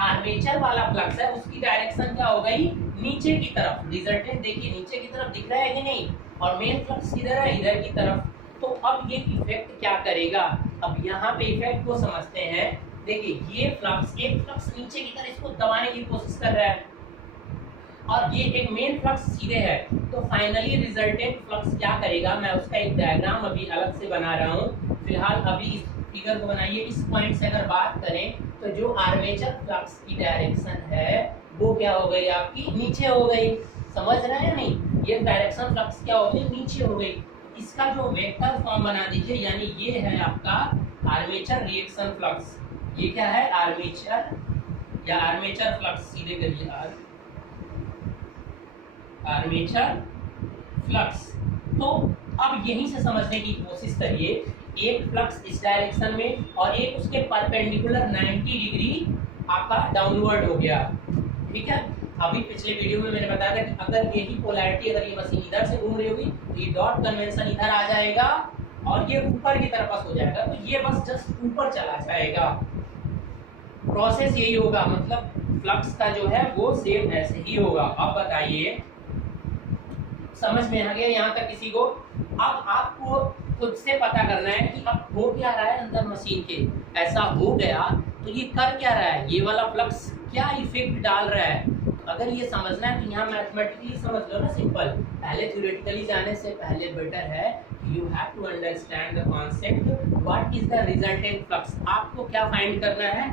आर्मेचर वाला फ्लक्स है उसकी डायरेक्शन क्या हो गई, नीचे की तरफ। रिजल्टेंट देखिए नीचे की तरफ दिख रहा है कि नहीं, और मेन फ्लक्स किधर है, इधर की तरफ। तो अब ये इफेक्ट क्या करेगा, अब यहाँ पे इफेक्ट को समझते हैं। देखिए ये फ्लक्स, एक फ्लक्स नीचे की तरफ इसको दबाने की कोशिश कर रहा है, और ये एक मेन फ्लक्स सीधे है, तो फाइनली रिजल्टेंट फ्लक्स क्या करेगा, मैं उसका एक डायग्राम अभी अलग से बना रहा हूँ, फिलहाल अभी इस फिगर को बनाइए। इस पॉइंट से अगर बात करें तो जो आर्मेचर फ्लक्स की डायरेक्शन है वो क्या हो गई, आपकी नीचे हो गई, समझ रहे हैं नहीं, ये डायरेक्शन फ्लक्स क्या हो गई, नीचे हो गई। इसका जो वेक्टर फॉर्म बना दीजिए, यानी ये है आपका आर्मेचर रिएक्शन फ्लक्स, ये क्या है, आर्मेचर या आर्मेचर फ्लक्स, सीधे करिए आर्मेचर फ्लक्स। तो अब यहीं से समझने की कोशिश करिए, एक फ्लक्स इस डायरेक्शन में और एक उसके परपेंडिकुलर 90 डिग्री आपका डाउनवर्ड हो गया, ठीक है। अभी पिछले वीडियो में मैंने बताया था कि अगर यही पोलैरिटी, अगर ये मशीन इधर से घूम रही होगी तो ये डॉट कन्वेंशन इधर आ जाएगा और ये ऊपर की तरफ बस हो जाएगा, तो ये बस जस्ट ऊपर चला जाएगा। प्रोसेस यही होगा, मतलब फ्लक्स का जो है वो सेम ऐसे ही होगा। अब बताइए समझ में आ गया यहाँ तक किसी को? अब आपको खुद से पता करना है कि अब हो क्या रहा है अंदर मशीन के। ऐसा हो गया तो ये कर क्या रहा है, ये वाला फ्लक्स क्या इफेक्ट डाल रहा है। अगर ये समझना है तो यहाँ मैथमेटिकली समझ लो ना, सिंपल। पहले थ्योरेटिकली जाने से पहले बेटर है you have to understand the concept what is the resultant flux. आपको क्या फाइंड करना है,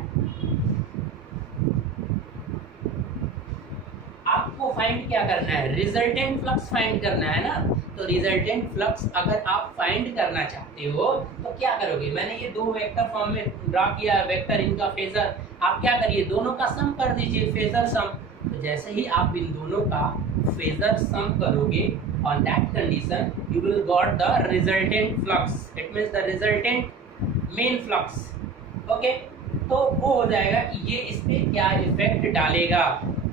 आपको फाइंड क्या करना है, रिजल्टेंट फ्लक्स फाइंड करना है ना। तो रिजल्टेंट फ्लक्स अगर आप फाइंड करना चाहते हो तो क्या करोगे, मैंने ये दो वेक्टर फॉर्म में ड्रा किया, वेक्टर इनका फेजर। आप क्या करिए, दोनों का सम कर दीजिए, फेजर सम। तो जैसे ही आप इन दोनों का फेजर सम करोगे, on that condition you will got the resultant flux, it means the resultant main flux. Okay, तो वो हो जाएगा कि ये इस पे क्या इफेक्ट डालेगा।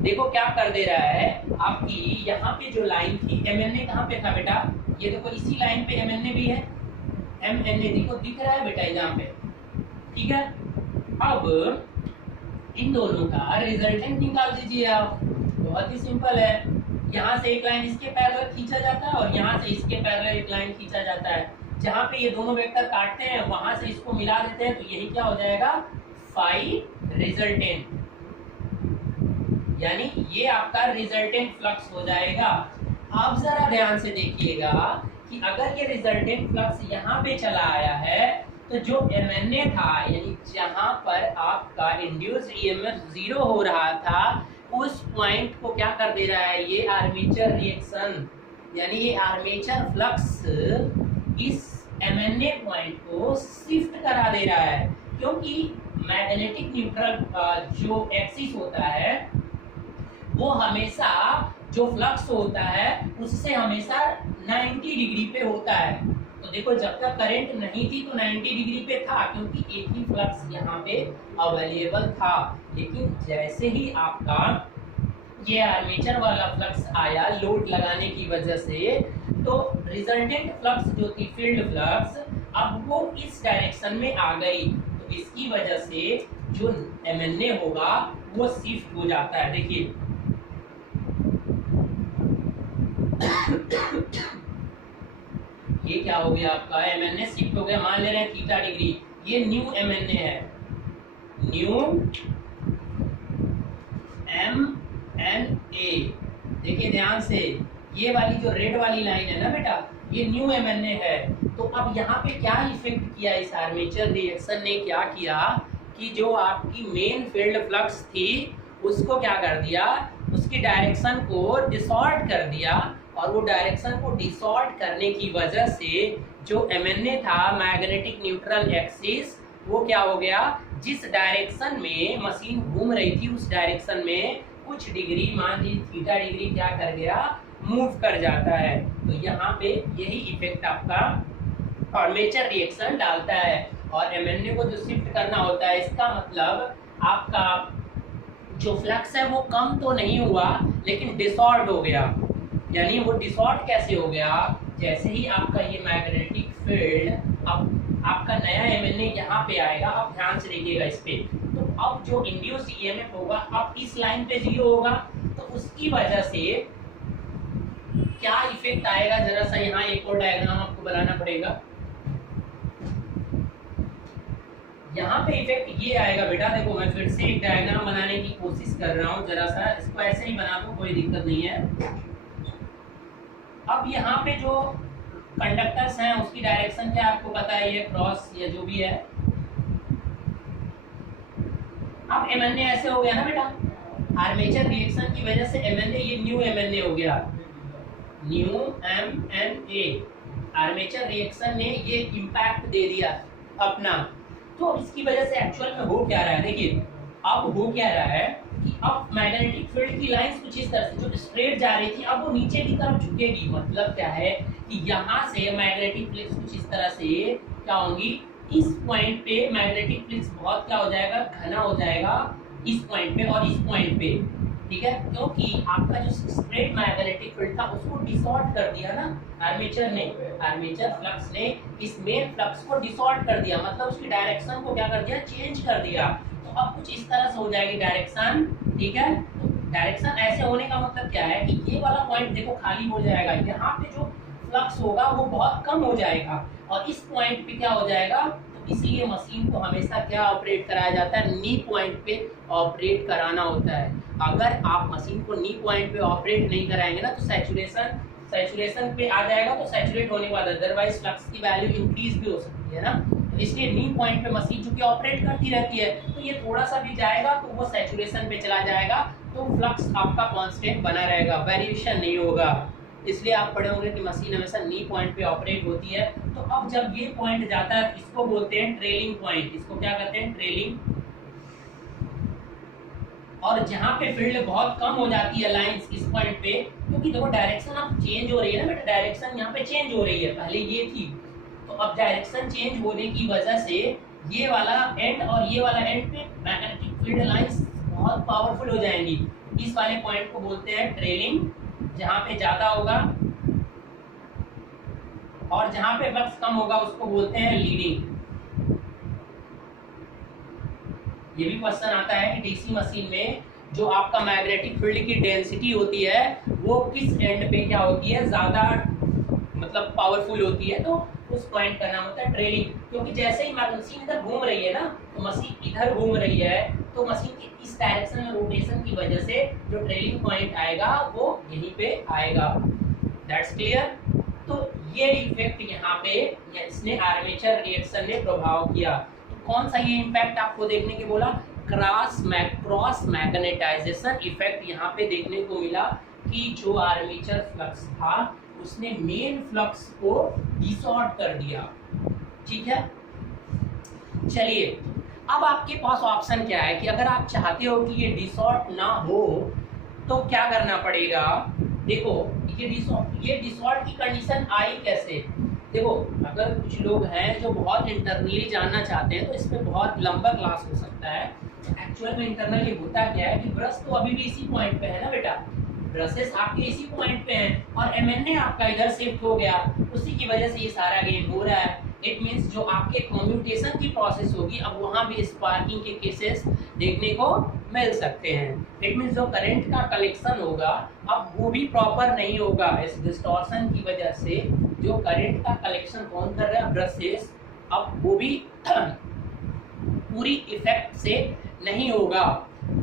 देखो क्या कर दे रहा है, आपकी यहाँ पे जो लाइन थी, MNA कहाँ पे था बेटा, ये देखो इसी लाइन पे MNA भी है, MNA देखो दिख रहा है बेटा यहाँ पे, ठीक है। अब इन दोनों का रिजल्टेंट निकाल दीजिए आप, बहुत ही सिंपल है। यहाँ से एक लाइन इसके पैरेलल खींचा जाता है और यहाँ से इसके पैरेलल एक लाइन खींचा जाता है। जहाँ पे ये दोनों वेक्टर काटते हैं वहां से इसको मिला देते हैं, तो यही क्या हो जाएगा, फाई रिजल्टेंट, यानी ये आपका रिजल्टेंट फ्लक्स हो जाएगा। आप जरा ध्यान से देखिएगा कि अगर ये रिजल्टेंट फ्लक्स यहाँ पे चला आया है तो जो MNA था, यानी जहां पर आपका इंड्यूस्ड EMF 0 हो रहा था, उस पॉइंट को क्या कर दे रहा है, ये आर्मेचर रिएक्शन, यानी ये आर्मेचर फ्लक्स इस MNA पॉइंट को शिफ्ट करा दे रहा है, क्योंकि मैग्नेटिक न्यूट्रल जो एक्सिस होता है वो हमेशा जो फ्लक्स होता है उससे हमेशा 90 डिग्री पे होता है। तो देखो जब तक करंट नहीं थी तो 90 डिग्री पे था, क्योंकि एक ही फ्लक्स यहाँ पे अवेलेबल था। लेकिन जैसे ही आपका ये आर्मेचर वाला फ्लक्स आया लोड लगाने की वजह से, तो रिजल्टेंट फ्लक्स जो थी फील्ड फ्लक्स, अब वो इस डायरेक्शन में आ गई। तो इसकी वजह से जो MNA होगा वो शिफ्ट हो जाता है। देखिए ये क्या हो गया आपका mna शिफ्ट हो गया, मान ले रहे हैं थीटा डिग्री, ये न्यू mna है, न्यू mna। देखिए ध्यान से, ये वाली जो रेड वाली लाइन है ना बेटा, ये न्यू mna है। तो अब यहाँ पे क्या इफेक्ट किया इस आर्मेचर रिएक्शन ने, क्या किया कि जो आपकी मेन फील्ड फ्लक्स थी उसको क्या कर दिया, उसकी डायरेक्शन को डिसऑर्ट कर दिया, और वो डायरेक्शन को डिसऑर्ट करने की वजह से जो mna था मैग्नेटिक न्यूट्रल एक्सिस, वो क्या हो गया, जिस डायरेक्शन में मशीन घूम रही थी उस डायरेक्शन में कुछ डिग्री, मान लीजिए थीटा डिग्री, क्या कर गया, मूव कर जाता है। तो यहाँ पे यही इफेक्ट आपका आर्मेचर रिएक्शन डालता है। और mna को जो शिफ्ट करना होता है, इसका मतलब आपका जो फ्लक्स है वो कम तो नहीं हुआ लेकिन डिसऑर्ड हो गया। यानी वो डिसऑर्ड कैसे हो गया, जैसे ही आपका ये मैग्नेटिक फील्ड, अब आपका नया mna यहाँ पे आएगा, अब ध्यान से देखिएगा इस पे, तो अब जो इंड्यूस ईएमएफ होगा अब इस लाइन पे 0 होगा, तो उसकी वजह से क्या इफेक्ट आएगा, जरा सा यहाँ एक और डायग्राम आपको बनाना पड़ेगा। यहाँ पे इफेक्ट ये आएगा बेटा, देखो मैं फिर से एक डायग्राम बनाने की कोशिश कर रहा हूँ, जरा सा इसको ऐसे ही बना दो, कोई दिक्कत नहीं है। अब यहाँ पे जो कंडक्टर्स हैं उसकी डायरेक्शन क्या आपको पता है, ये क्रॉस या जो भी है। अब mna ऐसे हो गया ना बेटा, आर्मेचर रिएक्शन की वजह से mna, ये न्यू mna हो गया, न्यू mna। आर्मेचर रिएक्शन ने ये इम्पैक्ट दे दिया अपना। तो इसकी वजह से एक्चुअल में हो क्या रहा है, देखिए अब हो क्या रहा है कि अब मैग्नेटिक फील्ड की लाइंस कुछ इस तरह से जो स्ट्रेट जा रही थी अब वो नीचे की तरफ झुकेगी। मतलब क्या है कि यहाँ से मैग्नेटिक फ्लक्स कुछ इस तरह से क्या होंगी, इस पॉइंट पे मैग्नेटिक फ्लक्स बहुत क्या हो जाएगा, घना हो जाएगा इस पॉइंट पे और इस पॉइंट पे, ठीक है, क्योंकि आपका जो स्ट्रेट मैग्नेटिक फील्ड था उसको डिसऑर्ट कर दिया ना आर्मेचर ने, आर्मेचर फ्लक्स ने इस मेन फ्लक्स को डिसऑर्ट कर दिया, मतलब उसकी डायरेक्शन को क्या कर दिया, चेंज कर दिया। तो अब कुछ इस तरह से हो जाएगी डायरेक्शन, ठीक है। तो डायरेक्शन ऐसे होने का मतलब क्या है कि ये वाला पॉइंट देखो खाली हो जाएगा, यहाँ पे जो फ्लक्स होगा वो बहुत कम हो जाएगा, और इस पॉइंट पे क्या हो जाएगा, तो इसलिए मशीन को हमेशा क्या ऑपरेट कराया जाता है, नी पॉइंट पे ऑपरेट कराना होता है। अगर आप मशीन को नी पॉइंट पे ऑपरेट नहीं कराएंगे ना तो सैचुरेशन पे आ जाएगा, तो सैचुरेट होने के बाद अदरवाइज फ्लक्स की वैल्यू इंक्रीज भी हो सकती है ना। तो इसलिए नी पॉइंट पे मशीन चूंकि ऑपरेट करती रहती है, तो ये थोड़ा सा भी जाएगा तो वो सैचुरेशन पे चला जाएगा, तो फ्लक्स आपका कांस्टेंट बना रहेगा, वेरिएशन नहीं होगा। इसलिए आप पढ़े होंगे कि मशीन हमेशा नी पॉइंट पे ऑपरेट होती है। तो अब जब ये पॉइंट जाता है इसको बोलते हैं ट्रेलिंग पॉइंट, इसको क्या कहते हैं, ट्रेलिंग। और जहाँ पे फील्ड बहुत कम हो जाती है लाइंस इस पॉइंट पे, क्योंकि देखो डायरेक्शन अब चेंज हो रही है ना बेटा, डायरेक्शन यहाँ पे चेंज हो रही है, पहले ये थी, तो अब डायरेक्शन चेंज होने की वजह से ये वाला एंड और ये वाला एंड पे मैग्नेटिक फील्ड लाइंस बहुत पावरफुल हो जाएंगी। इस वाले पॉइंट को बोलते हैं ट्रेलिंग, जहाँ पे ज्यादा होगा, और जहाँ पे फ्लक्स कम होगा उसको बोलते हैं लीडिंग। ये भी क्वेश्चन आता है कि डीसी मशीन में जो आपका मैग्नेटिक फील्ड की डेंसिटी होती है वो किस एंड पे क्या होती है, ज्यादा मतलब पावरफुल होती है, तो उस पॉइंट का नाम होता है ट्रेलिंग। क्योंकि जैसे ही मशीन इधर घूम रही है ना, तो मशीन इधर घूम रही है, तो मशीन की इस डायरेक्शन में रोटेशन की वजह से जो ट्रेलिंग पॉइंट आएगा वो यहीं पे आएगा। That's clear. तो ये इफेक्ट यहाँ पे इसने आर्मेचर रिएक्शन ने प्रभाव किया। तो कौन सा ये इम्पैक्ट आपको देखने के बोला, क्रॉस मैग्नेटाइजेशन इफेक्ट यहाँ पे देखने को मिला कि जो आर्मेचर फ्लक्स था उसने मेन फ्लक्स को डिसऑर्ट कर दिया। ठीक है, चलिए अब आपके पास ऑप्शन क्या है कि अगर आप चाहते हो कि ये डिसऑर्ट ना हो तो क्या करना पड़ेगा। देखो ये डिसऑर्ट की कंडीशन आई कैसे, देखो अगर कुछ लोग हैं जो बहुत इंटरनली जानना चाहते हैं तो इसमें बहुत लंबा क्लास हो सकता है। एक्चुअल में इंटरनली होता क्या है कि ब्रश तो अभी भी इसी पॉइंट पे है ना बेटा, ब्रशेस आपके इसी पॉइंट पे हैं और एमएनए आपका इधर शिफ्ट हो गया, उसी की वजह से ये सारा गेम हो रहा है। इट मीन्स जो आपके कम्यूटेशन की प्रोसेस होगी अब वहाँ भी स्पार्किंग के केसेस देखने को मिल सकते हैं। इट मीन्स जो करंट का कलेक्शन होगा अब वो भी प्रॉपर नहीं होगा इस डिस्टॉर्शन की वजह से। जो करंट का कलेक्शन कौन कर रहा है, ब्रशेस, अब वो भी पूरी इफेक्ट से नहीं होगा।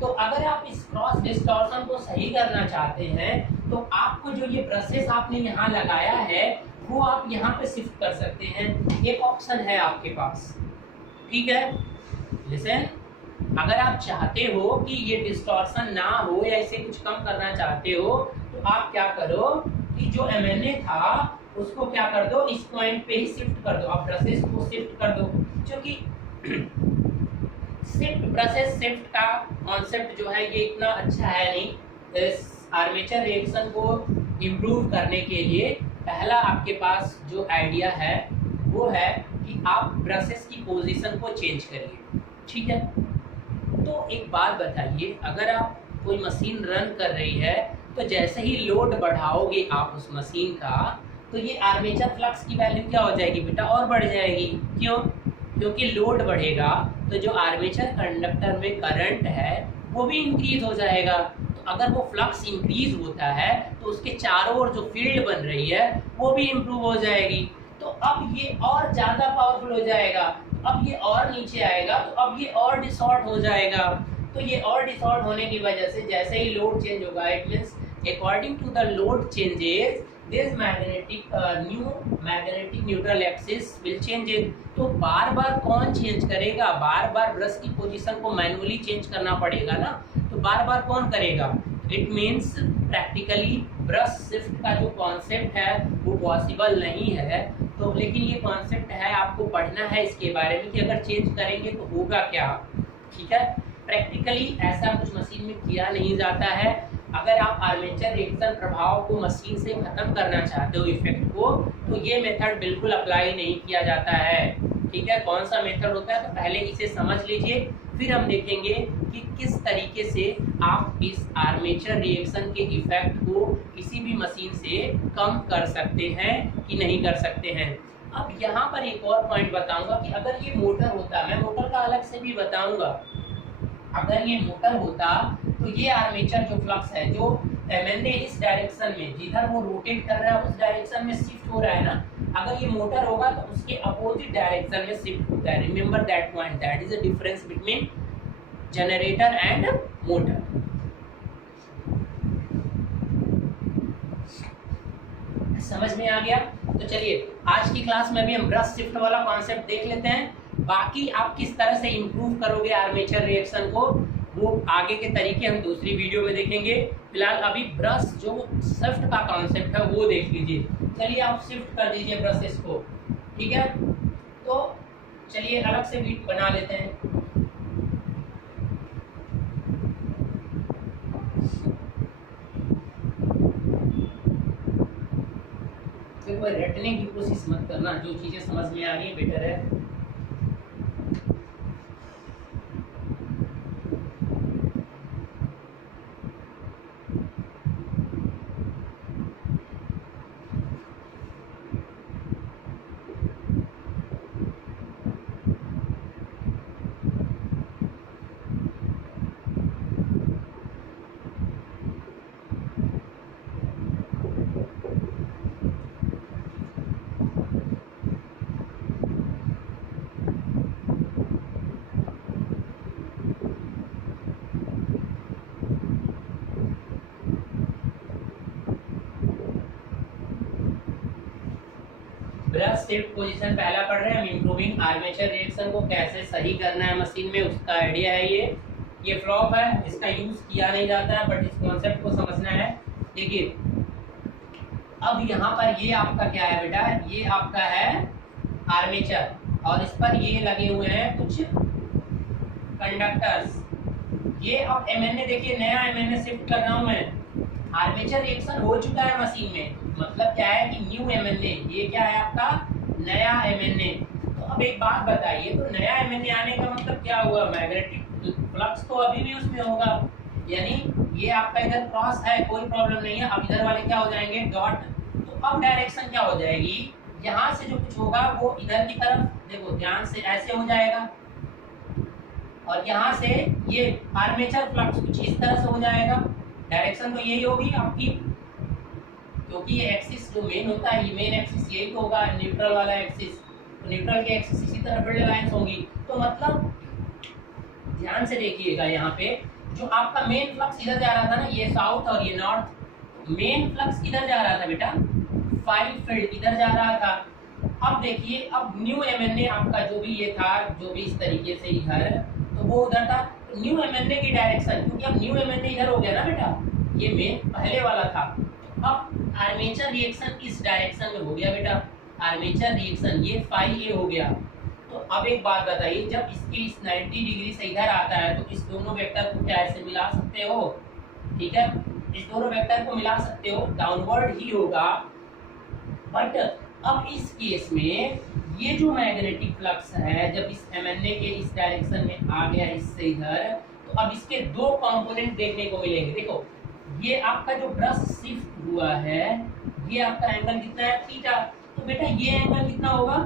तो अगर आप इस क्रॉस डिस्टॉर्शन को सही करना चाहते हैं तो आपको जो ये ब्रशेस आपने यहाँ लगाया है वो आप यहाँ पे शिफ्ट कर सकते हैं। एक ऑप्शन है आपके पास, ठीक है। लिसन, अगर आप चाहते हो कि ये डिस्टॉर्शन ना हो या इसे कुछ कम करना चाहते हो तो आप क्या करो कि जो एमएनए था उसको क्या कर दो, इस पॉइंट पे ही शिफ्ट कर दो। आप ब्रशेस को शिफ्ट कर दो, क्योंकि शिफ्ट ब्रशेस शिफ्ट का कॉन्सेप्ट जो है ये इतना अच्छा है नहीं इस आर्मेचर रिएक्शन को इम्प्रूव करने के लिए। पहला आपके पास जो आइडिया है वो है कि आप ब्रशेस की पोजीशन को चेंज करिए, ठीक है। तो एक बात बताइए, अगर आप कोई मशीन रन कर रही है तो जैसे ही लोड बढ़ाओगे आप उस मशीन का तो ये आर्मेचर फ्लक्स की वैल्यू क्या हो जाएगी बेटा, और बढ़ जाएगी। क्यों? क्योंकि लोड बढ़ेगा तो जो आर्मेचर कंडक्टर में करंट है वो भी इंक्रीज हो जाएगा। तो अगर वो फ्लक्स इंक्रीज होता है तो उसके चारों ओर जो फील्ड बन रही है वो भी इम्प्रूव हो जाएगी। तो अब ये और ज़्यादा पावरफुल हो जाएगा, अब ये और नीचे आएगा तो अब ये और डिसऑर्ड हो जाएगा। तो ये और डिसऑर्ड होने की वजह से जैसे ही लोड चेंज होगा, it means according to the load changes this new magnetic neutral axis will change it। तो बार बार कौन चेंज करेगा, बार बार ब्रश की पोजीशन को मैनुअली चेंज करना पड़ेगा ना, तो बार बार कौन करेगा। It means practically brush shift का जो कॉन्सेप्ट है वो पॉसिबल नहीं है। तो लेकिन ये कॉन्सेप्ट है, आपको पढ़ना है इसके बारे में कि अगर चेंज करेंगे तो होगा क्या, ठीक है। प्रैक्टिकली ऐसा कुछ मशीन में किया नहीं जाता है। अगर आप आर्मेचर रिएक्शन प्रभाव को मशीन से खत्म करना चाहते हो, इफेक्ट को, तो ये मेथड बिल्कुल अप्लाई नहीं किया जाता है, ठीक है। कौन सा मेथड होता है तो पहले इसे समझ लीजिए, फिर हम देखेंगे कि किस तरीके से आप इस आर्मेचर रिएक्शन के इफेक्ट को किसी भी मशीन से कम कर सकते हैं कि नहीं कर सकते हैं। अब यहाँ पर एक और पॉइंट बताऊंगा कि अगर ये मोटर होता, मैं मोटर का अलग से भी बताऊंगा, अगर ये मोटर होता तो ये आर्मेचर जो फ्लक्स है जो एमएनए इस डायरेक्शन में जिधर वो रोटेट कर रहा है उस डायरेक्शन में शिफ्ट हो रहा है ना, अगर ये मोटर होगा तो उसके अपोजिट डायरेक्शन में शिफ्ट होता है। Remember that point, that is the difference between generator and motor. समझ में आ गया? तो चलिए आज की क्लास में भी हम ब्रश शिफ्ट वाला कॉन्सेप्ट देख लेते हैं। बाकी आप किस तरह से इम्प्रूव करोगे आर्मेचर रिएक्शन को वो आगे के तरीके हम दूसरी वीडियो में देखेंगे। फिलहाल अभी ब्रश जो शिफ्ट का कॉन्सेप्ट है वो देख लीजिए। चलिए आप शिफ्ट कर दीजिए ब्रशेस को, ठीक है। तो चलिए अलग से वीडियो बना लेते हैं। फिर कोई रटने की कोशिश मत करना, जो चीजें समझ में आ रही है बेटर है। ब्रश शिफ्ट पोजीशन पहला पढ़ रहे हैं हम, इम्प्रूविंग आर्मेचर रिएक्शन को कैसे सही करना है मशीन में, उसका आइडिया है ये फ्लॉप है, इसका यूज किया नहीं जाता है बट इस कॉन्सेप्ट को समझना है। देखिए अब यहाँ पर ये आपका क्या है बेटा, ये आपका है आर्मेचर और इस पर ये लगे हुए हैं कुछ कंडक्टर्स। ये अब एमएनए देखिए, नया एमएनए शिफ्ट कर रहा हूँ मैं। आर्मेचर रिएक्शन हो चुका है मशीन में, मतलब क्या है कि न्यू एमएनए, ये क्या है आपका नया एमएनए। तो अब एक बात बताइए, तो नया एमएनए आने का मतलब क्या हुआ, मैग्नेटिक फ्लक्स तो अभी भी उसमें होगा, यानी ये आपका इधर क्रॉस है कोई प्रॉब्लम नहीं है। अब इधर वाले क्या हो जाएंगे डॉट, तो अब डायरेक्शन क्या हो जाएगी, यहाँ से जो कुछ होगा वो इधर की तरफ, देखो ध्यान से ऐसे हो जाएगा, और यहाँ से ये आर्मेचर फ्लक्स कुछ इस तरह से हो जाएगा। डायरेक्शन तो यही होगी आपकी, क्योंकि ये एक्सिस जो मेन होता है, ये मेन एक्सिस यही तो होगा, न्यूट्रल वाला एक्सिस, तो न्यूट्रल के एक्सिस इसी तरह फील्ड लाइंस होंगी। तो मतलब ध्यान से देखिएगा, यहाँ पे जो आपका मेन फ्लक्स इधर जा रहा था ना, ये साउथ और ये नॉर्थ, मेन फ्लक्स किधर जा रहा था बेटा, फाई फील्ड इधर जा रहा था। अब देखिए, अब न्यू एमएनए आपका जो भी ये था, जो भी इस तरीके से इधर, तो वो उधर था। न्यू एमएनए की डायरेक्शन, क्योंकि अब न्यू एमएनए इधर हो गया ना बेटा, ये मेन पहले वाला था। अब आर्मेचर रिएक्शन इस डायरेक्शन में हो गया बेटा, आर्मेचर रिएक्शन ये फाई ए हो गया। तो अब एक बात बताइए, जब इसके इस 90 डिग्री से इधर आता है, तो इस दोनों वेक्टर को क्या ऐसे मिला सकते हो? ठीक है, इस दोनों वेक्टर को मिला सकते हो, डाउनवर्ड ही होगा। बट अब इस केस में ये जो मैग्नेटिक फ्लक्स है, जब इस एमएनए के इस डायरेक्शन में आ गया इससे इधर, तो अब इसके दो कंपोनेंट देखने को मिलेंगे। देखो, ये आपका जो ब्रश शिफ्ट हुआ है, ये आपका एंगल कितना है, थीटा। तो बेटा ये एंगल कितना होगा,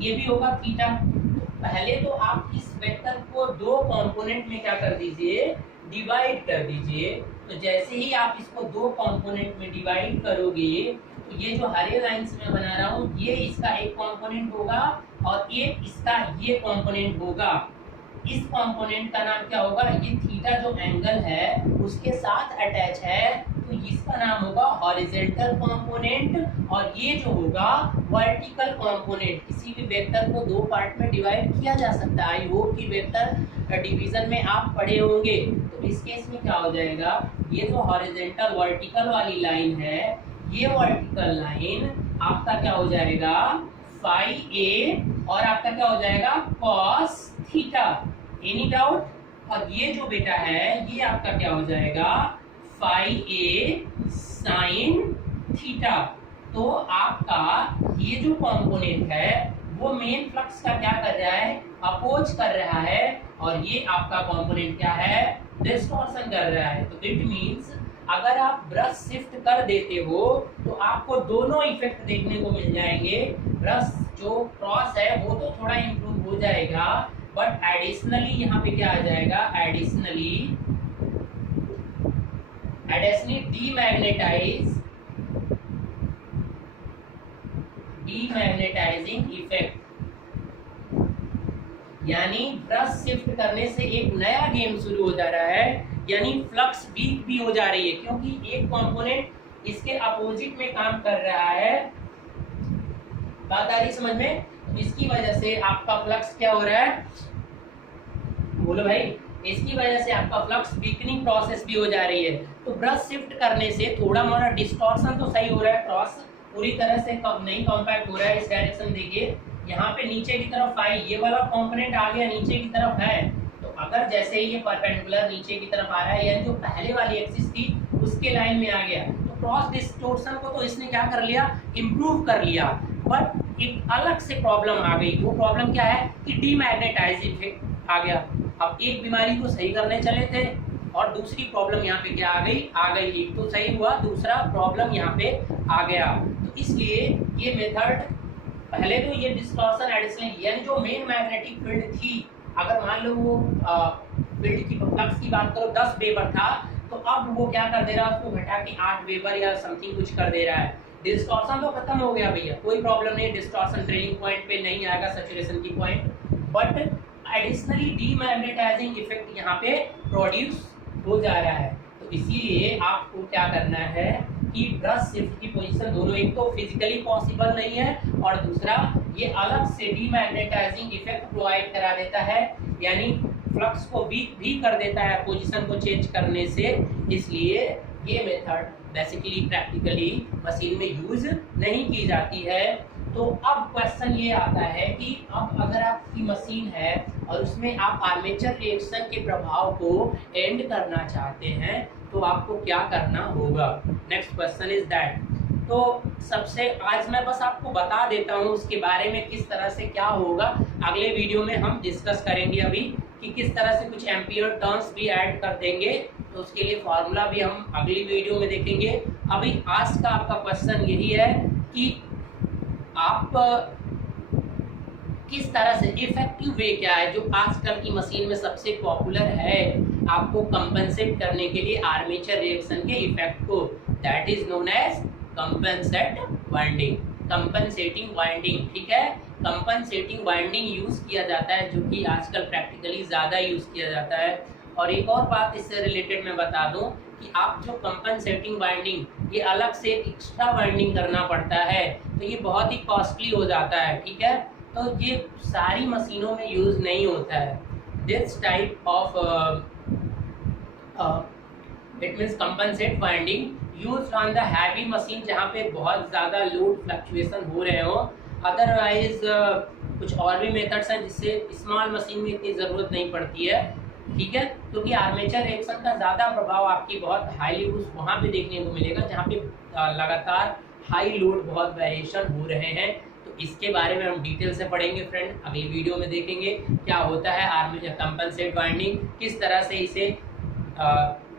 ये भी होगा थीटा। तो पहले तो आप इस वेक्टर को दो कंपोनेंट में क्या कर दीजिए, डिवाइड कर दीजिए। तो जैसे ही आप इसको दो कंपोनेंट में डिवाइड करोगे, तो ये जो हरे लाइंस में बना रहा हूँ, ये इसका एक कंपोनेंट होगा और एक इसका ये कंपोनेंट होगा। इस कंपोनेंट का नाम क्या होगा, ये थीटा जो एंगल है उसके साथ अटैच है, तो इसका नाम होगा हॉरिजॉन्टल कंपोनेंट, और ये जो होगा वर्टिकल कंपोनेंट। किसी भी वेक्टर को दो पार्ट में डिवाइड किया जा सकता है। आई होप कि वेक्टर डिवीजन में आप पढ़े होंगे। तो इस केस में क्या हो जाएगा, ये जो हॉरिजॉन्टल वर्टिकल वाली लाइन है, ये वर्टिकल लाइन आपका क्या हो जाएगा, फाई ए, और आपका क्या हो जाएगा, कॉस थीटा। Any doubt? और ये जो बेटा है, ये आपका क्या हो जाएगा, फाई ए साइन थीटा। तो आपका ये जो कंपोनेंट है वो मेन फ्लक्स का क्या कर रहा है, अपोज कर रहा है, और ये आपका कंपोनेंट क्या है, डिस्टॉर्शन कर रहा है। तो इट मींस अगर आप ब्रश शिफ्ट कर देते हो तो आपको दोनों इफेक्ट देखने को मिल जाएंगे। ब्रश जो क्रॉस है वो तो थोड़ा इम्प्रूव हो जाएगा, बट एडिशनली यहाँ पे क्या आ जाएगा, एडिशनली डीमैग्नेटाइजिंग इफेक्ट, यानी ब्रश शिफ्ट करने से एक नया गेम शुरू हो जा रहा है, यानी फ्लक्स वीक भी हो जा रही है, क्योंकि एक कंपोनेंट इसके अपोजिट में काम कर रहा है। बात आ रही समझ में? इसकी वजह से आपका फ्लक्स क्या हो रहा है, बोलो भाई, इसकी वजह से आपका फ्लक्स वीकनिंग प्रोसेस भी हो जा रही है। तो ब्रश शिफ्ट करने से थोड़ा मोड़ा डिस्टॉर्शन तो सही हो रहा है, क्रॉस पूरी तरह से नहीं कॉम्पैक्ट हो रहा है। इस डायरेक्शन देखिए, यहाँ पे नीचे की तरफ फाई, ये वाला कंपोनेंट आ गया नीचे की तरफ है, तो अगर जैसे ही ये परपेंडिकुलर नीचे की तरफ आ रहा है, यानी जो पहले वाली एक्सिस थी उसके लाइन में आ गया, तो क्रॉस डिस्टॉर्शन को तो इसने क्या कर लिया, इम्प्रूव कर लिया। बट एक अलग से प्रॉब्लम आ गई। वो प्रॉब्लम क्या है कि डीमैग्नेटाइजिंग इफेक्ट आ गया। अब एक बीमारी को सही करने चले थे और दूसरी प्रॉब्लम यहाँ पे क्या आ गई, एक तो सही हुआ, दूसरा प्रॉब्लम यहाँ पे आ गया। तो इसलिए ये मेथड, पहले तो ये डिस्टॉर्शन एडिशनल, यानी जो मेन मैग्नेटिक फील्ड थी, अगर मान लो वो फील्ड की फ्लक्स की बात करो 10 वेबर था, तो अब वो क्या कर दे रहा है, उसको घटा के 8 वेबर या समथिंग कुछ कर दे रहा है। डिस्टॉर्शन तो खत्म हो गया भैया, कोई प्रॉब्लम नहीं, डिस्टॉर्शन ट्रेनिंग पॉइंट पे नहीं आएगा, सैचुरेशन की point, but additionally demagnetising effect यहाँ पे प्रोड्यूस हो जा रहा है। तो इसीलिए आपको क्या करना है कि ब्रश शिफ्ट की पोजीशन दोनों, एक तो फिजिकली पॉसिबल नहीं है और दूसरा ये अलग से डीमैग्नेटाइजिंग इफेक्ट प्रोवाइड करा देता है, यानी फ्लक्स को वीक भी कर देता है पोजीशन को चेंज करने से। इसलिए ये मेथड बेसिकली प्रैक्टिकली मशीन में यूज नहीं की जाती है। तो अब क्वेश्चन ये आता है कि अब अगर आपकी मशीन है और उसमें आप आर्मेचर रिएक्शन के प्रभाव को एंड करना चाहते हैं, तो आपको क्या करना होगा। Next question is that. तो सबसे आज मैं बस आपको बता देता हूँ उसके बारे में, किस तरह से क्या होगा। अगले वीडियो में हम डिस्कस करेंगे अभी कि किस तरह से कुछ एम्पियर टर्म्स भी ऐड कर देंगे, तो उसके लिए फॉर्मूला भी हम अगली वीडियो में देखेंगे। अभी आज का आपका क्वेश्चन यही है कि आप किस तरह से इफेक्टिव वे क्या है जो आजकल की मशीन में सबसे पॉपुलर है आपको कंपनसेट करने के लिए आर्मेचर रिएक्शन के इफेक्ट को, that is known as compensate winding, compensating winding. ठीक है, कंपनसेटिंग वाइंडिंग यूज किया जाता है जो कि आजकल प्रैक्टिकली ज़्यादा यूज किया जाता है। और एक और बात इससे रिलेटेड मैं बता दूं कि आप जो कंपनसेटिंग वाइंडिंग ये अलग से एक्स्ट्रा वाइंडिंग करना पड़ता है तो ये बहुत ही कॉस्टली हो जाता है। ठीक है, तो ये सारी मशीनों में यूज नहीं होता है। This type of it means compensate winding use on the heavy machine जहाँ पे बहुत ज़्यादा लोड फ्लक्चुएशन हो रहे हो। अदरवाइज कुछ और भी मेथड्स हैं जिससे स्मॉल मशीन में इतनी ज़रूरत नहीं पड़ती है। ठीक है, क्योंकि आर्मेचर रिएक्शन का ज़्यादा प्रभाव आपकी बहुत हाईली वहाँ पे देखने को मिलेगा जहाँ पे लगातार हाई लोड बहुत वेरिएशन हो रहे हैं। तो इसके बारे में हम डिटेल से पढ़ेंगे फ्रेंड, अगली वीडियो में देखेंगे क्या होता है आर्मेचर कंपनसेट वाइंडिंग, किस तरह से इसे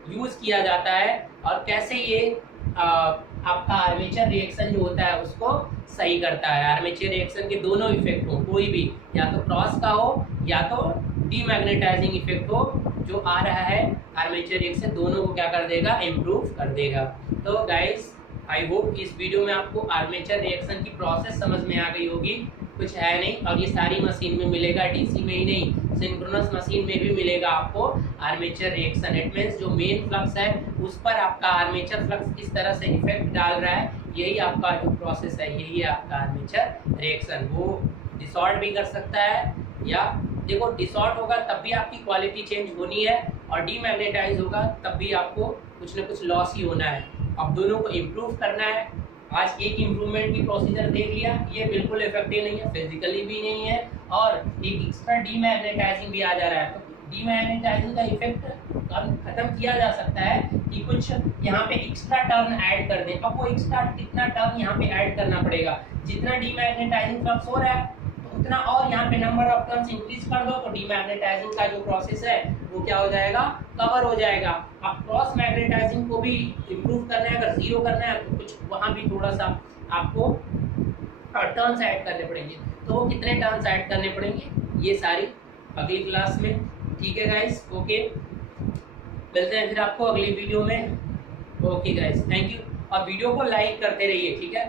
यूज़ किया जाता है और कैसे ये आपका आर्मेचर रिएक्शन जो होता है उसको सही करता है। आर्मेचर रिएक्शन के दोनों इफेक्ट हो, कोई भी या तो क्रॉस का हो या तो डीमैग्नेटाइजिंग इफेक्ट हो, जो आ रहा है आर्मेचर रिएक्शन दोनों को क्या कर देगा, इम्प्रूव कर देगा। तो गाइस आई होप इस वीडियो में आपको आर्मेचर रिएक्शन की प्रोसेस समझ में आ गई होगी। कुछ है नहीं, और ये सारी मशीन में मिलेगा, डीसी में ही नहीं सिंक्रोनस मशीन में भी मिलेगा आपको आर्मेचर रिएक्शन। इट मीन्स जो मेन फ्लक्स है उस पर आपका आर्मेचर फ्लक्स किस तरह से इफेक्ट डाल रहा है, यही आपका जो प्रोसेस है यही है आपका आर्मेचर रिएक्शन। वो डिसॉर्ट भी कर सकता है, या देखो डिसॉर्ट होगा तब भी आपकी क्वालिटी चेंज होनी है और डीमैग्नेटाइज होगा तब भी आपको कुछ ना कुछ लॉस ही होना है। अब दोनों को इम्प्रूव करना है। आज एक इम्प्रूवमेंट की प्रोसीजर देख लिया, ये बिल्कुल इफेक्टिव नहीं है, फिजिकली भी नहीं है, और एक एक्स्ट्रा डीमैग्नेटाइजिंग भी आ जा रहा है। तो डीमैग्नेटाइजिंग का इफेक्ट खत्म किया जा सकता है कि कुछ यहाँ पे एक्स्ट्रा टर्न ऐड कर दें। अब वो एक्स्ट्रा कितना टर्न यहाँ पे ऐड करना पड़ेगा, जितना डीमैग्नेटाइजिंग फ्लक्स हो रहा है उतना और यहाँ पे नंबर ऑफ टर्न्स इंक्रीज कर दो तो डीमैग्नेटाइजिंग का जो प्रोसेस है वो क्या हो जाएगा, कवर हो जाएगा। अब क्रॉस मैग्नेटाइजिंग को भी इम्प्रूव करना है, अगर जीरो करना है तो कुछ वहाँ भी थोड़ा सा आपको टर्न्स ऐड करने पड़ेंगे। तो वो कितने टर्न्स ऐड करने पड़ेंगे ये सारी अगली क्लास में। ठीक है गाइस, ओके, मिलते हैं फिर आपको अगली वीडियो में। ओके गाइस, थैंक यू, और वीडियो को लाइक करते रहिए। ठीक है।